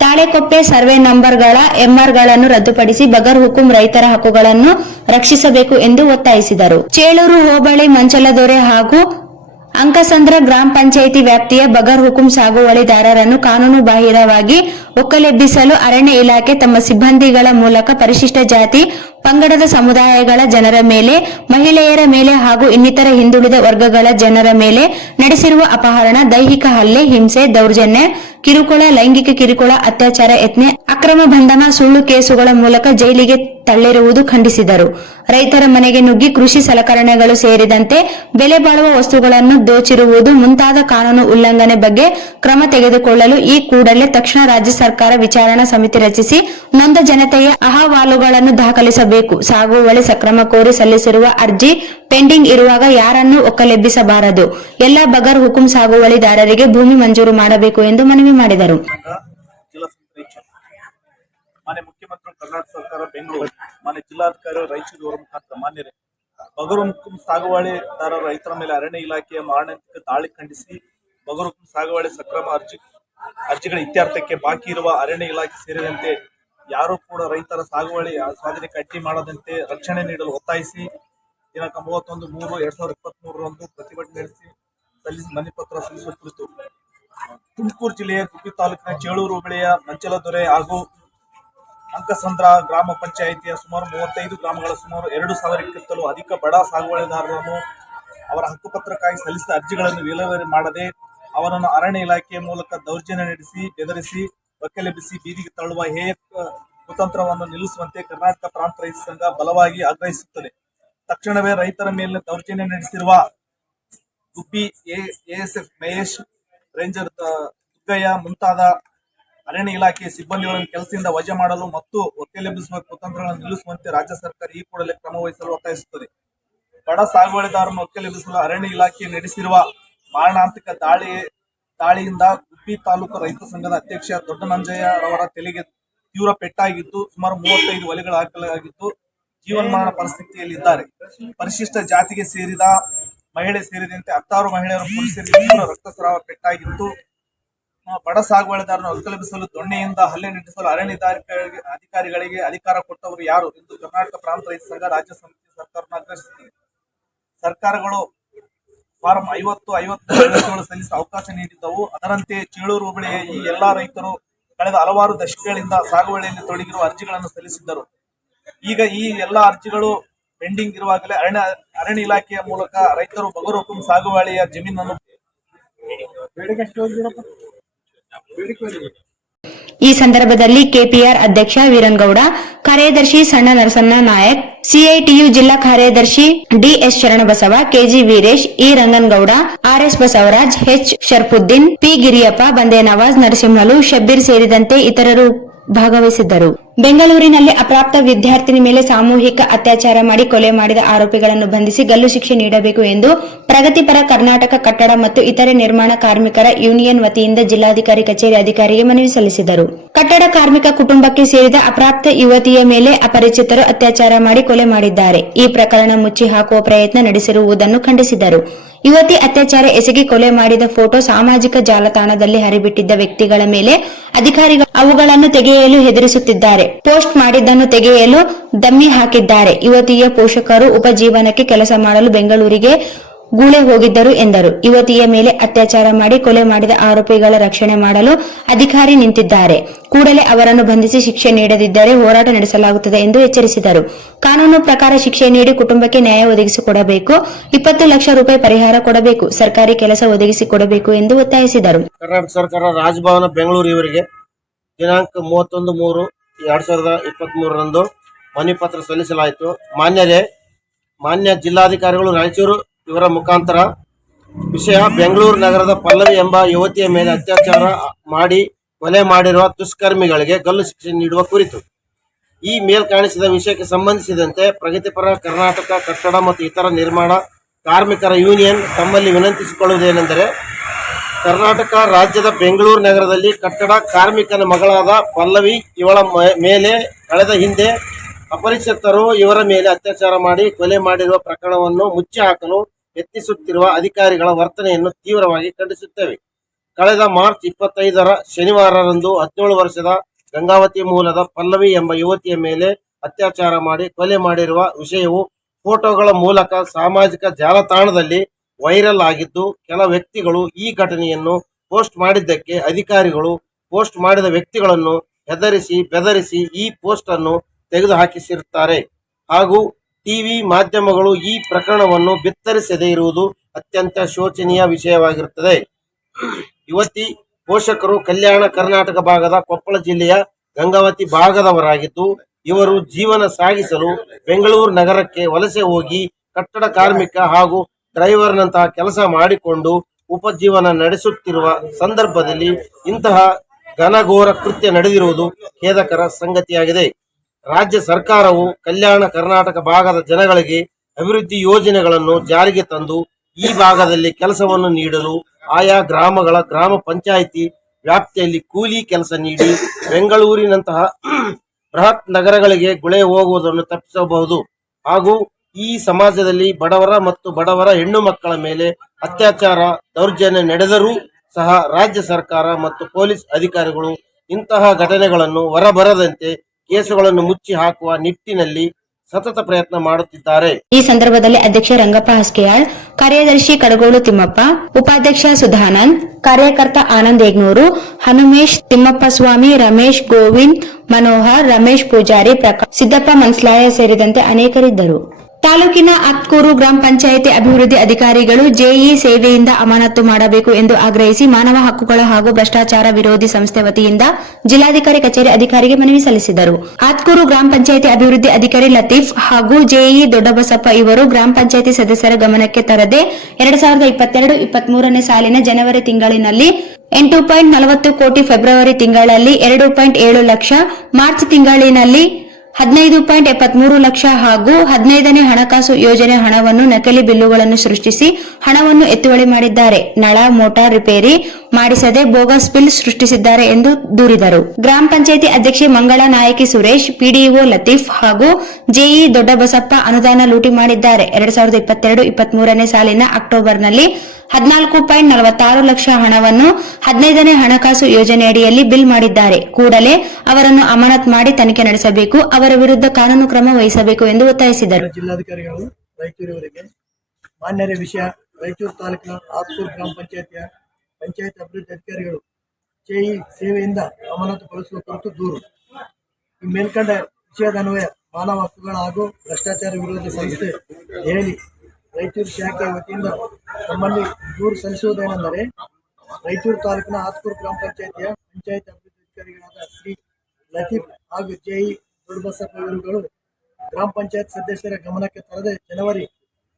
ತಾಳೆಕೊಪ್ಪೆ ಸರ್ವೆ ನಂಬರ್ಗಳ MRಗಳನ್ನು ರದ್ದುಪಡಿಸಿ ಬಗರ್ ಹುಕುಂ ರೈತರ ಹಕ್ಕುಗಳನ್ನು ರಕ್ಷಿಸಬೇಕು ಎಂದು ಒತ್ತಾಯಿಸಿದರು. ಚೇಳೂರು ಹೋಬಳಿ ಮಂಚಲದೊರೆ ಹಾಗೂ ಅಂಕಸಂದ್ರ ಗ್ರಾಮ ಪಂಚಾಯಿತಿ ವ್ಯಾಪ್ತಿಯ ಬಗರ್ ಹುಕುಂ ಸಾಗುವಳಿದಾರರನ್ನು ಕಾನೂನು ಬಾಹಿರವಾಗಿ ಒಕ್ಕಲೆಬ್ಬಿಸಲು ಅರಣ್ಯ ಇಲಾಖೆ ತಮ್ಮ ಸಿಬ್ಬಂದಿಗಳ ಮೂಲಕ ಪರಿಶಿಷ್ಟ ಜಾತಿ ಪಂಗಡದ ಸಮುದಾಯಗಳ ಜನರ ಮೇಲೆ, ಮಹಿಳೆಯರ ಮೇಲೆ ಹಾಗೂ ಇನ್ನಿತರ ಹಿಂದುಳಿದ ವರ್ಗಗಳ ಜನರ ಮೇಲೆ ನಡೆಸಿರುವ ಅಪಹರಣ, ದೈಹಿಕ ಹಲ್ಲೆ, ಹಿಂಸೆ, ದೌರ್ಜನ್ಯ, ಕಿರುಕುಳ, ಲೈಂಗಿಕ ಕಿರುಕುಳ, ಅತ್ಯಾಚಾರ ಯತ್ನ, ಅಕ್ರಮ ಬಂಧನ, ಸುಳ್ಳು ಕೇಸುಗಳ ಮೂಲಕ ಜೈಲಿಗೆ ತಳ್ಳಿರುವುದು ಖಂಡಿಸಿದರು. ರೈತರ ಮನೆಗೆ ನುಗ್ಗಿ ಕೃಷಿ ಸಲಕರಣೆಗಳು ಸೇರಿದಂತೆ ಬೆಲೆ ಬಾಳುವ ವಸ್ತುಗಳನ್ನು ದೋಚಿರುವುದು ಮುಂತಾದ ಕಾನೂನು ಉಲ್ಲಂಘನೆ ಬಗ್ಗೆ ಕ್ರಮ ತೆಗೆದುಕೊಳ್ಳಲು ಈ ಕೂಡಲೇ ತಕ್ಷಣ ರಾಜ್ಯ ಸರ್ಕಾರ ವಿಚಾರಣಾ ಸಮಿತಿ ರಚಿಸಿ ನೊಂದ ಜನತೆಯ ಅಹವಾಲುಗಳನ್ನು ದಾಖಲಿಸಬೇಕು. ಸಾಗುವಳಿ ಸಕ್ರಮ ಕೋರಿ ಸಲ್ಲಿಸಿರುವ ಅರ್ಜಿ ಪೆಂಡಿಂಗ್ ಇರುವಾಗ ಯಾರನ್ನೂ ಒಕ್ಕಲೆಬ್ಬಿಸಬಾರದು. ಎಲ್ಲ ಬಗರ್ ಹುಕುಂ ಸಾಗುವಳಿದಾರರಿಗೆ ಭೂಮಿ ಮಂಜೂರು ಮಾಡಬೇಕು ಎಂದು ಮನವಿ ಮಾಡಿದರು. ಮಾನ್ಯ ಮುಖ್ಯಮಂತ್ರಿ ಕರ್ನಾಟಕ ಸರ್ಕಾರ ಬೆಂಗಳೂರು, ಮಾನ್ಯ ಜಿಲ್ಲಾಧಿಕಾರಿ ರಾಯಚೂರು ಅವರ ಮುಖಾಂತರ ಮಾನ್ಯರೇ, ಬಗರ್ ಹುಕುಂ ಸಾಗುವಳಿದಾರರ ರೈತರ ಮೇಲೆ ಅರಣ್ಯ ಇಲಾಖೆಯ ಮಾರಣಾಂತಿಕ ದಾಳಿ ಖಂಡಿಸಿ ಬಗರ್ ಹುಕುಂ ಸಾಗುವಳಿ ಸಕ್ರಮ ಅರ್ಜಿಗಳ ಇತ್ಯರ್ಥಕ್ಕೆ ಬಾಕಿ ಇರುವ ಅರಣ್ಯ ಇಲಾಖೆ ಸೇರಿದಂತೆ ಯಾರೂ ಕೂಡ ರೈತರ ಸಾಗುವಳಿ ಸ್ವಾಧೀನಕ್ಕೆ ಅಡ್ಡಿ ಮಾಡದಂತೆ ರಕ್ಷಣೆ ನೀಡಲು ಒತ್ತಾಯಿಸಿ ದಿನಾಂಕ 31/3/2023 ಪ್ರತಿಭಟನೆ ನಡೆಸಿ ಮನವಿ ಪತ್ರ ಸಲ್ಲಿಸುವ ಕುರಿತು ತುಮಕೂರು ಜಿಲ್ಲೆಯ ಗುಬ್ಬಿ ತಾಲೂಕಿನ ಚೇಳೂರು ಹೋಬಳಿಯ ಮಂಚಲದೊರೆ ಹಾಗೂ ಅಂಕಸಂದ್ರ ಗ್ರಾಮ ಪಂಚಾಯಿತಿಯ ಸುಮಾರು 35 ಗ್ರಾಮಗಳ ಸುಮಾರು 2,000ಕ್ಕಿಂತಲೂ ಅಧಿಕ ಬಡ ಸಾಗುವಳಿದಾರರನ್ನು ಅವರ ಹಕ್ಕುಪತ್ರಕ್ಕಾಗಿ ಸಲ್ಲಿಸಿದ ಅರ್ಜಿಗಳನ್ನು ವಿಲೇವಾರಿ ಮಾಡದೆ ಅವರನ್ನು ಅರಣ್ಯ ಇಲಾಖೆಯ ಮೂಲಕ ದೌರ್ಜನ್ಯ ನಡೆಸಿ, ಬೆದರಿಸಿ, ಒಕ್ಕಲೆಬ್ಬಿಸಿ ಬೀದಿಗೆ ತಳ್ಳುವ ಹೇಯ ಕುತಂತ್ರವನ್ನು ನಿಲ್ಲಿಸುವಂತೆ ಕರ್ನಾಟಕ ಪ್ರಾಂತ ರೈತ ಸಂಘ ಬಲವಾಗಿ ಆಗ್ರಹಿಸುತ್ತದೆ. ತಕ್ಷಣವೇ ರೈತರ ಮೇಲೆ ದೌರ್ಜನ್ಯ ನಡೆಸಿರುವ ಗುಬ್ಬಿ ಎಎಸ್ಎಫ್ ಮಹೇಶ್, ರೇಂಜರ್ ದುಗ್ಗಯ್ಯ ಮುಂತಾದ ಅರಣ್ಯ ಇಲಾಖೆಯ ಸಿಬ್ಬಂದಿಗಳನ್ನು ಕೆಲಸದಿಂದ ವಜಾ ಮಾಡಲು ಮತ್ತು ಒಕ್ಕಲೆಬ್ಬಿಸುವ ಕುತಂತ್ರಗಳನ್ನು ನಿಲ್ಲಿಸುವಂತೆ ರಾಜ್ಯ ಸರ್ಕಾರ ಈ ಕೂಡಲೇ ಕ್ರಮ ವಹಿಸಲು ಒತ್ತಾಯಿಸುತ್ತದೆ. ಬಡ ಸಾಗುವಳಿದಾರರನ್ನು ಒಕ್ಕಲೆಬ್ಬಿಸಲು ಅರಣ್ಯ ಇಲಾಖೆ ನಡೆಸಿರುವ ಮಾರಣಾಂತಿಕ ದಾಳಿಯಿಂದ ಗುಬ್ಬಿ ತಾಲೂಕು ರೈತ ಸಂಘದ ಅಧ್ಯಕ್ಷ ದೊಡ್ಡನಂಜಯ್ಯ ರವರ ತಲೆಗೆ ತೀವ್ರ ಪೆಟ್ಟಾಗಿದ್ದು ಸುಮಾರು 35 ಒಲೆಗಳು ಹಾಕಲಾಗಿದ್ದು ಜೀವನ್ಮರಣ ಪರಿಸ್ಥಿತಿಯಲ್ಲಿದ್ದಾರೆ. ಪರಿಶಿಷ್ಟ ಜಾತಿಗೆ ಸೇರಿದ ಮಹಿಳೆ ಸೇರಿದಂತೆ 16 ಮಹಿಳೆಯರು ಪುರುಷರಿಗೆ ತೀವ್ರ ರಕ್ತಸ್ರಾವ ಪೆಟ್ಟಾಗಿದ್ದು ಬಡ ಸಾಗುವಳಿದಾರರನ್ನು ಒಕ್ಕಲೆಬ್ಬಿಸಲು ದೊಣ್ಣೆಯಿಂದ ಹಲ್ಲೆ ನಡೆಸಲು ಅರಣ್ಯ ಅಧಿಕಾರಿಗಳಿಗೆ ಅಧಿಕಾರ ಕೊಟ್ಟವರು ಯಾರು ಎಂದು ಕರ್ನಾಟಕ ಪ್ರಾಂತ ರೈತ ಸಂಘ ರಾಜ್ಯ ಸಮಿತಿ ಸರ್ಕಾರವನ್ನು ಆಗ್ರಹಿಸುತ್ತದೆ. ಸರ್ಕಾರಗಳು ಫಾರಂ 50 ಸಲ್ಲಿಸಿ ಅವಕಾಶ ನೀಡಿದ್ದವು. ಅದರಂತೆ ಚೇಳೂರು ಹೋಬಳಿಯ ಈ ಎಲ್ಲಾ ರೈತರು ಕಳೆದ ಹಲವಾರು ದಶಕಗಳಿಂದ ಸಾಗುವಳಿಯಲ್ಲಿ ತೊಡಗಿರುವ ಅರ್ಜಿಗಳನ್ನು ಸಲ್ಲಿಸಿದ್ದರು. ಈಗ ಈ ಎಲ್ಲಾ ಅರ್ಜಿಗಳು ಪೆಂಡಿಂಗ್ ಇರುವಾಗಲೇ ಅರಣ್ಯ ಇಲಾಖೆಯ ಮೂಲಕ ರೈತರು ಬಗರ್ ಹುಕುಂ ಸಾಗುವಳಿಯ ಜಮೀನನ್ನು ಈ ಸಂದರ್ಭದಲ್ಲಿ ಕೆಪಿಆರ್ ಅಧ್ಯಕ್ಷ ವೀರನ್ಗೌಡ, ಕಾರ್ಯದರ್ಶಿ ಸಣ್ಣ ನರಸಣ್ಣ ನಾಯಕ್, ಸಿಐಟಿಯು ಜಿಲ್ಲಾ ಕಾರ್ಯದರ್ಶಿ DS Sharanabasava, KG Veeresh, E Ranganagouda, RS Basavaraj, H Sharfuddin, P Giriyappa, Bande Nawaz, Narasimhalu, Shabbir ಸೇರಿದಂತೆ ಇತರರು ಭಾಗವಹಿಸಿದ್ದರು. ಬೆಂಗಳೂರಿನಲ್ಲಿ ಅಪ್ರಾಪ್ತ ವಿದ್ಯಾರ್ಥಿನಿ ಮೇಲೆ ಸಾಮೂಹಿಕ ಅತ್ಯಾಚಾರ ಮಾಡಿ ಕೊಲೆ ಮಾಡಿದ ಆರೋಪಿಗಳನ್ನು ಬಂಧಿಸಿ ಗಲ್ಲು ಶಿಕ್ಷೆ ನೀಡಬೇಕು ಎಂದು ಪ್ರಗತಿಪರ ಕರ್ನಾಟಕ ಕಟ್ಟಡ ಮತ್ತು ಇತರೆ ನಿರ್ಮಾಣ ಕಾರ್ಮಿಕರ ಯೂನಿಯನ್ ವತಿಯಿಂದ ಜಿಲ್ಲಾಧಿಕಾರಿ ಕಚೇರಿ ಅಧಿಕಾರಿಗೆ ಮನವಿ ಸಲ್ಲಿಸಿದರು. ಕಟ್ಟಡ ಕಾರ್ಮಿಕ ಕುಟುಂಬಕ್ಕೆ ಸೇರಿದ ಅಪ್ರಾಪ್ತ ಯುವತಿಯ ಮೇಲೆ ಅಪರಿಚಿತರು ಅತ್ಯಾಚಾರ ಮಾಡಿ ಕೊಲೆ ಮಾಡಿದ್ದಾರೆ. ಈ ಪ್ರಕರಣ ಮುಚ್ಚಿ ಹಾಕುವ ಪ್ರಯತ್ನ ನಡೆಸಿರುವುದನ್ನು ಖಂಡಿಸಿದರು. ಯುವತಿ ಅತ್ಯಾಚಾರ ಎಸಗಿ ಕೊಲೆ ಮಾಡಿದ ಫೋಟೋ ಸಾಮಾಜಿಕ ಜಾಲತಾಣದಲ್ಲಿ ಹರಿಬಿಟ್ಟಿದ್ದ ವ್ಯಕ್ತಿಗಳ ಮೇಲೆ ಅಧಿಕಾರಿಗಳು ಅವುಗಳನ್ನು ತೆಗೆಯಲು ಹೆದರಿಸುತ್ತಿದ್ದಾರೆ. ಪೋಸ್ಟ್ ಮಾಡಿದ್ದನ್ನು ತೆಗೆಯಲು ದಮ್ಮಿ ಹಾಕಿದ್ದಾರೆ. ಯುವತಿಯ ಪೋಷಕರು ಉಪಜೀವನಕ್ಕೆ ಕೆಲಸ ಮಾಡಲು ಬೆಂಗಳೂರಿಗೆ ಗೂಳೆ ಹೋಗಿದ್ದರು ಎಂದರು. ಯುವತಿಯ ಮೇಲೆ ಅತ್ಯಾಚಾರ ಮಾಡಿ ಕೊಲೆ ಮಾಡಿದ ಆರೋಪಿಗಳ ರಕ್ಷಣೆ ಮಾಡಲು ಅಧಿಕಾರಿ ನಿಂತಿದ್ದಾರೆ. ಕೂಡಲೇ ಅವರನ್ನು ಬಂಧಿಸಿ ಶಿಕ್ಷೆ ನೀಡದಿದ್ದರೆ ಹೋರಾಟ ನಡೆಸಲಾಗುತ್ತದೆ ಎಂದು ಎಚ್ಚರಿಸಿದರು. ಕಾನೂನು ಪ್ರಕಾರ ಶಿಕ್ಷೆ ನೀಡಿ ಕುಟುಂಬಕ್ಕೆ ನ್ಯಾಯ ಒದಗಿಸಿಕೊಡಬೇಕು. 20 ಲಕ್ಷ ರೂಪಾಯಿ ಪರಿಹಾರ ಕೊಡಬೇಕು. ಸರ್ಕಾರಿ ಕೆಲಸ ಒದಗಿಸಿಕೊಡಬೇಕು ಎಂದು ಒತ್ತಾಯಿಸಿದರು. ಕರ್ನಾಟಕ ಸರ್ಕಾರ ರಾಜಭವನ ಬೆಂಗಳೂರು ಇವರಿಗೆ ದಿನಾಂಕ 31/3/2023 ಮನವಿ ಪತ್ರ ಸಲ್ಲಿಸಲಾಯಿತು. ಮಾನ್ಯ ಜಿಲ್ಲಾಧಿಕಾರಿಗಳು ರಾಯಚೂರು ಇವರ ಮುಖಾಂತರ ವಿಷಯ ಬೆಂಗಳೂರು ನಗರದ ಪಲ್ಲವಿ ಎಂಬ ಯುವತಿಯ ಮೇಲೆ ಅತ್ಯಾಚಾರ ಮಾಡಿ ಕೊಲೆ ಮಾಡಿರುವ ದುಷ್ಕರ್ಮಿಗಳಿಗೆ ಗಲ್ಲು ಶಿಕ್ಷೆ ನೀಡುವ ಕುರಿತು ಈ ಮೇಲ್ಕಾಣಿಸಿದ ವಿಷಯಕ್ಕೆ ಸಂಬಂಧಿಸಿದಂತೆ ಪ್ರಗತಿಪರ ಕರ್ನಾಟಕ ಕಟ್ಟಡ ಮತ್ತು ಇತರ ನಿರ್ಮಾಣ ಕಾರ್ಮಿಕರ ಯೂನಿಯನ್ ತಮ್ಮಲ್ಲಿ ವಿನಂತಿಸಿಕೊಳ್ಳುವುದೇನೆಂದರೆ, ಕರ್ನಾಟಕ ರಾಜ್ಯದ ಬೆಂಗಳೂರು ನಗರದಲ್ಲಿ ಕಟ್ಟಡ ಕಾರ್ಮಿಕನ ಮಗಳಾದ ಪಲ್ಲವಿ ಇವಳ ಮೇಲೆ ಕಳೆದ ಹಿಂದೆ ಅಪರಿಚಿತರು ಇವರ ಮೇಲೆ ಅತ್ಯಾಚಾರ ಮಾಡಿ ಕೊಲೆ ಮಾಡಿರುವ ಪ್ರಕರಣವನ್ನು ಮುಚ್ಚಿ ಹಾಕಲು ಯತ್ನಿಸುತ್ತಿರುವ ಅಧಿಕಾರಿಗಳ ವರ್ತನೆಯನ್ನು ತೀವ್ರವಾಗಿ ಖಂಡಿಸುತ್ತೇವೆ. ಕಳೆದ ಮಾರ್ಚ್ 25 ಶನಿವಾರರಂದು 17 ವರ್ಷದ ಗಂಗಾವತಿ ಮೂಲದ ಪಲ್ಲವಿ ಎಂಬ ಯುವತಿಯ ಮೇಲೆ ಅತ್ಯಾಚಾರ ಮಾಡಿ ಕೊಲೆ ಮಾಡಿರುವ ವಿಷಯವು ಫೋಟೋಗಳ ಮೂಲಕ ಸಾಮಾಜಿಕ ಜಾಲತಾಣದಲ್ಲಿ ವೈರಲ್ ಆಗಿದ್ದು, ಕೆಲ ವ್ಯಕ್ತಿಗಳು ಈ ಘಟನೆಯನ್ನು ಪೋಸ್ಟ್ ಮಾಡಿದ್ದಕ್ಕೆ ಅಧಿಕಾರಿಗಳು ಪೋಸ್ಟ್ ಮಾಡಿದ ವ್ಯಕ್ತಿಗಳನ್ನು ಹೆದರಿಸಿ ಬೆದರಿಸಿ ಈ ಪೋಸ್ಟ್ ಅನ್ನು ತೆಗೆದುಹಾಕಿಸಿರುತ್ತಾರೆ. ಹಾಗೂ ಟಿವಿ ಮಾಧ್ಯಮಗಳು ಈ ಪ್ರಕರಣವನ್ನು ಬಿತ್ತರಿಸದೇ ಇರುವುದು ಅತ್ಯಂತ ಶೋಚನೀಯ ವಿಷಯವಾಗಿರುತ್ತದೆ. ಯುವತಿ ಪೋಷಕರು ಕಲ್ಯಾಣ ಕರ್ನಾಟಕ ಭಾಗದ ಕೊಪ್ಪಳ ಜಿಲ್ಲೆಯ ಗಂಗಾವತಿ ಭಾಗದವರಾಗಿದ್ದು, ಇವರು ಜೀವನ ಸಾಗಿಸಲು ಬೆಂಗಳೂರು ನಗರಕ್ಕೆ ವಲಸೆ ಹೋಗಿ ಕಟ್ಟಡ ಕಾರ್ಮಿಕ ಹಾಗೂ ಡ್ರೈವರ್ನಂತಹ ಕೆಲಸ ಮಾಡಿಕೊಂಡು ಉಪಜೀವನ ನಡೆಸುತ್ತಿರುವ ಸಂದರ್ಭದಲ್ಲಿ ಇಂತಹ ಘನಘೋರ ಕೃತ್ಯ ನಡೆದಿರುವುದು ಖೇದಕರ ಸಂಗತಿಯಾಗಿದೆ. ರಾಜ್ಯ ಸರ್ಕಾರವು ಕಲ್ಯಾಣ ಕರ್ನಾಟಕ ಭಾಗದ ಜನಗಳಿಗೆ ಅಭಿವೃದ್ಧಿ ಯೋಜನೆಗಳನ್ನು ಜಾರಿಗೆ ತಂದು ಈ ಭಾಗದಲ್ಲಿ ಕೆಲಸವನ್ನು ನೀಡಲು ಆಯಾ ಗ್ರಾಮಗಳ ಗ್ರಾಮ ಪಂಚಾಯಿತಿ ವ್ಯಾಪ್ತಿಯಲ್ಲಿ ಕೂಲಿ ಕೆಲಸ ನೀಡಿ ಬೆಂಗಳೂರಿನಂತಹ ಬೃಹತ್ ನಗರಗಳಿಗೆ ಗುಳೆ ಹೋಗುವುದನ್ನು ತಪ್ಪಿಸಬಹುದು. ಹಾಗೂ ಈ ಸಮಾಜದಲ್ಲಿ ಬಡವರ ಮತ್ತು ಬಡವರ ಹೆಣ್ಣು ಮಕ್ಕಳ ಮೇಲೆ ಅತ್ಯಾಚಾರ ದೌರ್ಜನ್ಯ ನಡೆದರೂ ಸಹ ರಾಜ್ಯ ಸರ್ಕಾರ ಮತ್ತು ಪೊಲೀಸ್ ಅಧಿಕಾರಿಗಳು ಇಂತಹ ಘಟನೆಗಳನ್ನು ಹೊರಬರದಂತೆ ಕೇಸುಗಳನ್ನು ಮುಚ್ಚಿ ಹಾಕುವ ನಿಟ್ಟಿನಲ್ಲಿ ಸತತ ಪ್ರಯತ್ನ ಮಾಡುತ್ತಿದ್ದಾರೆ. ಈ ಸಂದರ್ಭದಲ್ಲಿ ಅಧ್ಯಕ್ಷ ರಂಗಪ್ಪ ಹಸ್ಕೆಯಾಳ್, ಕಾರ್ಯದರ್ಶಿ ಕಡಗೋಳು ತಿಮ್ಮಪ್ಪ, ಉಪಾಧ್ಯಕ್ಷ ಸುಧಾನಂದ್, ಕಾರ್ಯಕರ್ತ ಆನಂದ್ ಯಗ್ನೂರು, ಹನುಮೇಶ್, ತಿಮ್ಮಪ್ಪ ಸ್ವಾಮಿ, ರಮೇಶ್, ಗೋವಿಂದ್, ಮನೋಹರ್, ರಮೇಶ್ ಪೂಜಾರಿ, ಪ್ರಕಾಶ್, ಸಿದ್ದಪ್ಪ ಮನ್ಸ್ಲಾಯ ಸೇರಿದಂತೆ ಅನೇಕರಿದ್ದರು. ತಾಲೂಕಿನ ಅತ್ಕೂರು ಗ್ರಾಮ ಪಂಚಾಯಿತಿ ಅಭಿವೃದ್ಧಿ ಅಧಿಕಾರಿಗಳು ಜೆಇ ಸೇವೆಯಿಂದ ಅಮಾನತು ಮಾಡಬೇಕು ಎಂದು ಆಗ್ರಹಿಸಿ ಮಾನವ ಹಕ್ಕುಗಳ ಹಾಗೂ ಭ್ರಷ್ಟಾಚಾರ ವಿರೋಧಿ ಸಂಸ್ಥೆ ವತಿಯಿಂದ ಜಿಲ್ಲಾಧಿಕಾರಿ ಕಚೇರಿ ಅಧಿಕಾರಿಗೆ ಮನವಿ ಸಲ್ಲಿಸಿದರು. ಆತ್ಕೂರು ಗ್ರಾಮ ಪಂಚಾಯಿತಿ ಅಭಿವೃದ್ಧಿ ಅಧಿಕಾರಿ ಲತೀಫ್ ಹಾಗೂ ಜೆಇ ದೊಡ್ಡಬಸಪ್ಪ ಇವರು ಗ್ರಾಮ ಪಂಚಾಯಿತಿ ಸದಸ್ಯರ ಗಮನಕ್ಕೆ ತರದೆ 2022-23ನೇ ಸಾಲಿನ ಜನವರಿ ತಿಂಗಳಿನಲ್ಲಿ 8.40 ಕೋಟಿ, ಫೆಬ್ರವರಿ ತಿಂಗಳಲ್ಲಿ 2.7 ಲಕ್ಷ, ಮಾರ್ಚ್ ತಿಂಗಳಿನಲ್ಲಿ 15.73 ಲಕ್ಷ ಹಾಗೂ 15ನೇ ಹಣಕಾಸು ಯೋಜನೆ ಹಣವನ್ನು ನಕಲಿ ಬಿಲ್ಲುಗಳನ್ನು ಸೃಷ್ಟಿಸಿ ಹಣವನ್ನು ಎತ್ತುವಳಿ ಮಾಡಿದ್ದಾರೆ. ನಳ ಮೋಟಾರ್ ರಿಪೇರಿ ಮಾಡಿಸದೆ ಬೋಗಸ್ ಬಿಲ್ ಸೃಷ್ಟಿಸಿದ್ದಾರೆ ಎಂದು ದೂರಿದರು. ಗ್ರಾಮ ಪಂಚಾಯಿತಿ ಅಧ್ಯಕ್ಷೆ ಮಂಗಳಾ ನಾಯಕಿ ಸುರೇಶ್, ಪಿಡಿಒ ಲತೀಫ್ ಹಾಗೂ ಜೆಇ ದೊಡ್ಡಬಸಪ್ಪ ಅನುದಾನ ಲೂಟಿ ಮಾಡಿದ್ದಾರೆ. 2022-23ನೇ ಸಾಲಿನ ಅಕ್ಟೋಬರ್ನಲ್ಲಿ 14.46 ಲಕ್ಷ ಹಣವನ್ನು 15ನೇ ಹಣಕಾಸು ಯೋಜನೆಯಡಿಯಲ್ಲಿ ಬಿಲ್ ಮಾಡಿದ್ದಾರೆ. ಕೂಡಲೇ ಅವರನ್ನು ಅಮಾನತ್ ಮಾಡಿ ತನಿಖೆ ನಡೆಸಬೇಕು, ಅವರ ವಿರುದ್ಧ ಕಾನೂನು ಕ್ರಮ ವಹಿಸಬೇಕು ಎಂದು ಒತ್ತಾಯಿಸಿದರು. ಜಿಲ್ಲಾಧಿಕಾರಿಗಳು ರಾಯಚೂರಿವರಿಗೆ ಮಾನ್ಯರ ವಿಷಯ ರಾಯಚೂರು ತಾಲೂಕಿನ ಆತ್ಕೂರು ಗ್ರಾಮ ಪಂಚಾಯತಿಯ ಪಂಚಾಯತ್ ಅಭಿವೃದ್ಧಿ ಅಧಿಕಾರಿಗಳು ಜೆಇ ಸೇವೆಯಿಂದ ಅಮಾನತುಗೊಳಿಸುವ ಕುರಿತು ದೂರು. ಈ ಮೇಲ್ಕಂಡ ವಿಷಯದನ್ವಯ ಮಾನವ ಹಕ್ಕುಗಳ ಹಾಗೂ ಭ್ರಷ್ಟಾಚಾರ ವಿರೋಧಿ ಸಂಸ್ಥೆ ದೆಹಲಿ ರಾಯಚೂರು ಶಾಖೆಯ ವತಿಯಿಂದ ನಮ್ಮಲ್ಲಿ ದೂರು ಸಲ್ಲಿಸುವುದೇನೆಂದರೆ, ರಾಯಚೂರು ತಾಲೂಕಿನ ಆತ್ಕೂರು ಗ್ರಾಮ ಪಂಚಾಯತಿಯ ಪಂಚಾಯತ್ ಅಭಿವೃದ್ಧಿ ಅಧಿಕಾರಿಗಳಾದ ಶ್ರೀ ಲತೀಫ್ ಹಾಗೂ ಜೆಇ ದೊಡ್ಡಬಸಪ್ಪ ಇವರುಗಳು ಗ್ರಾಮ ಪಂಚಾಯತ್ ಸದಸ್ಯರ ಗಮನಕ್ಕೆ ತರದೆ ಜನವರಿ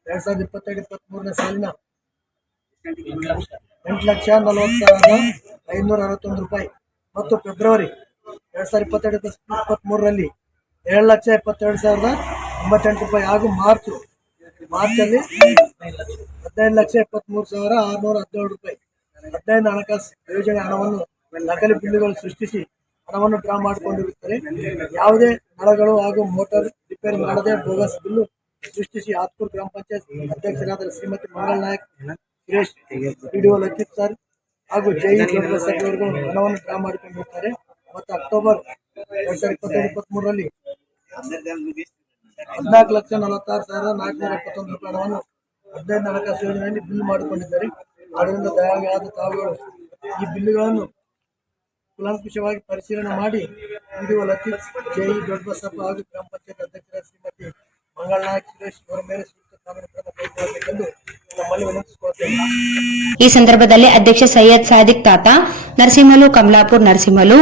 2022-23ನೇ ಸಾಲಿನ 8,40,561 ರೂಪಾಯಿ ಮತ್ತು ಫೆಬ್ರವರಿ 2022-23ರಲ್ಲಿ 7,72,098 ರೂಪಾಯಿ ಹಾಗೂ ಮಾರ್ಚಲ್ಲಿ 15,73,617 ರೂಪಾಯಿ 15 ಹಣಕಾಸು ಯೋಜನೆ ಹಣವನ್ನು ನಕಲಿ ಬಿಲ್ಲುಗಳು ಸೃಷ್ಟಿಸಿ ಹಣವನ್ನು ಡ್ರಾ ಮಾಡಿಕೊಂಡಿರುತ್ತಾರೆ. ಯಾವುದೇ ನಳಗಳು ಹಾಗೂ ಮೋಟಾರ್ ರಿಪೇರಿ ಮಾಡದೆ ಬೋಗಸ್ ಬಿಲ್ಲು ಸೃಷ್ಟಿಸಿ ಆತ್ಕೂರು ಗ್ರಾಮ ಪಂಚಾಯತ್ ಅಧ್ಯಕ್ಷರಾದ ಶ್ರೀಮತಿ ಮಂಗಳಾ ನಾಯಕ್, ಸುರೇಶ್, ಪಿಡಿಒ ಲತೀಫ್ ಸರ್ ಹಾಗೂ ಜೆಇ ದೊಡ್ಡಬಸಪ್ಪ ಅವರುಗಳು ಹಣವನ್ನು ಡ್ರಾ ಮಾಡಿಕೊಂಡಿರುತ್ತಾರೆ. ಮತ್ತು ಅಕ್ಟೋಬರ್ 2022-23ರಲ್ಲಿ 14,46,471 ರೂಪಾಯಿ ಹಣವನ್ನು 15 ಹಣಕಾಸು ಯೋಜನೆಯಲ್ಲಿ ಬಿಲ್ ಮಾಡಿಕೊಂಡಿದ್ದಾರೆ. ಆದ್ದರಿಂದ ದಯಾಳಾದ ತಾವುಗಳು ಈ ಬಿಲ್ಲುಗಳನ್ನು ಕುಲಂಕುಷವಾಗಿ ಪರಿಶೀಲನೆ ಮಾಡಿ ಪಿಡಿಒ ಲತೀಫ್, ಜೆಇ ದೊಡ್ಡಬಸಪ್ಪ ಹಾಗೂ ಗ್ರಾಮ ಪಂಚಾಯತ್ ಅಧ್ಯಕ್ಷರಾದ ಶ್ರೀಮತಿ ಮಂಗಳಾ ನಾಯಕ್, ಸುರೇಶ್ ಅವರ ಮೇಲೆ ಸೂಕ್ತ ಕಾನೂನು ಕ್ರಮ ಕೈಗೊಳ್ಳಬೇಕೆಂದು ನಮ್ಮಲ್ಲಿ ವಿನಂತಿಸಿಕೊಳ್ಳುತ್ತೇವೆ. ಈ ಸಂದರ್ಭದಲ್ಲಿ ಅಧ್ಯಕ್ಷ ಸೈಯದ್ ಸಾದಿಕ್ ತಾತ, ನರಸಿಂಹಲು, ಕಮಲಾಪುರ್ ನರಸಿಂಹಲು,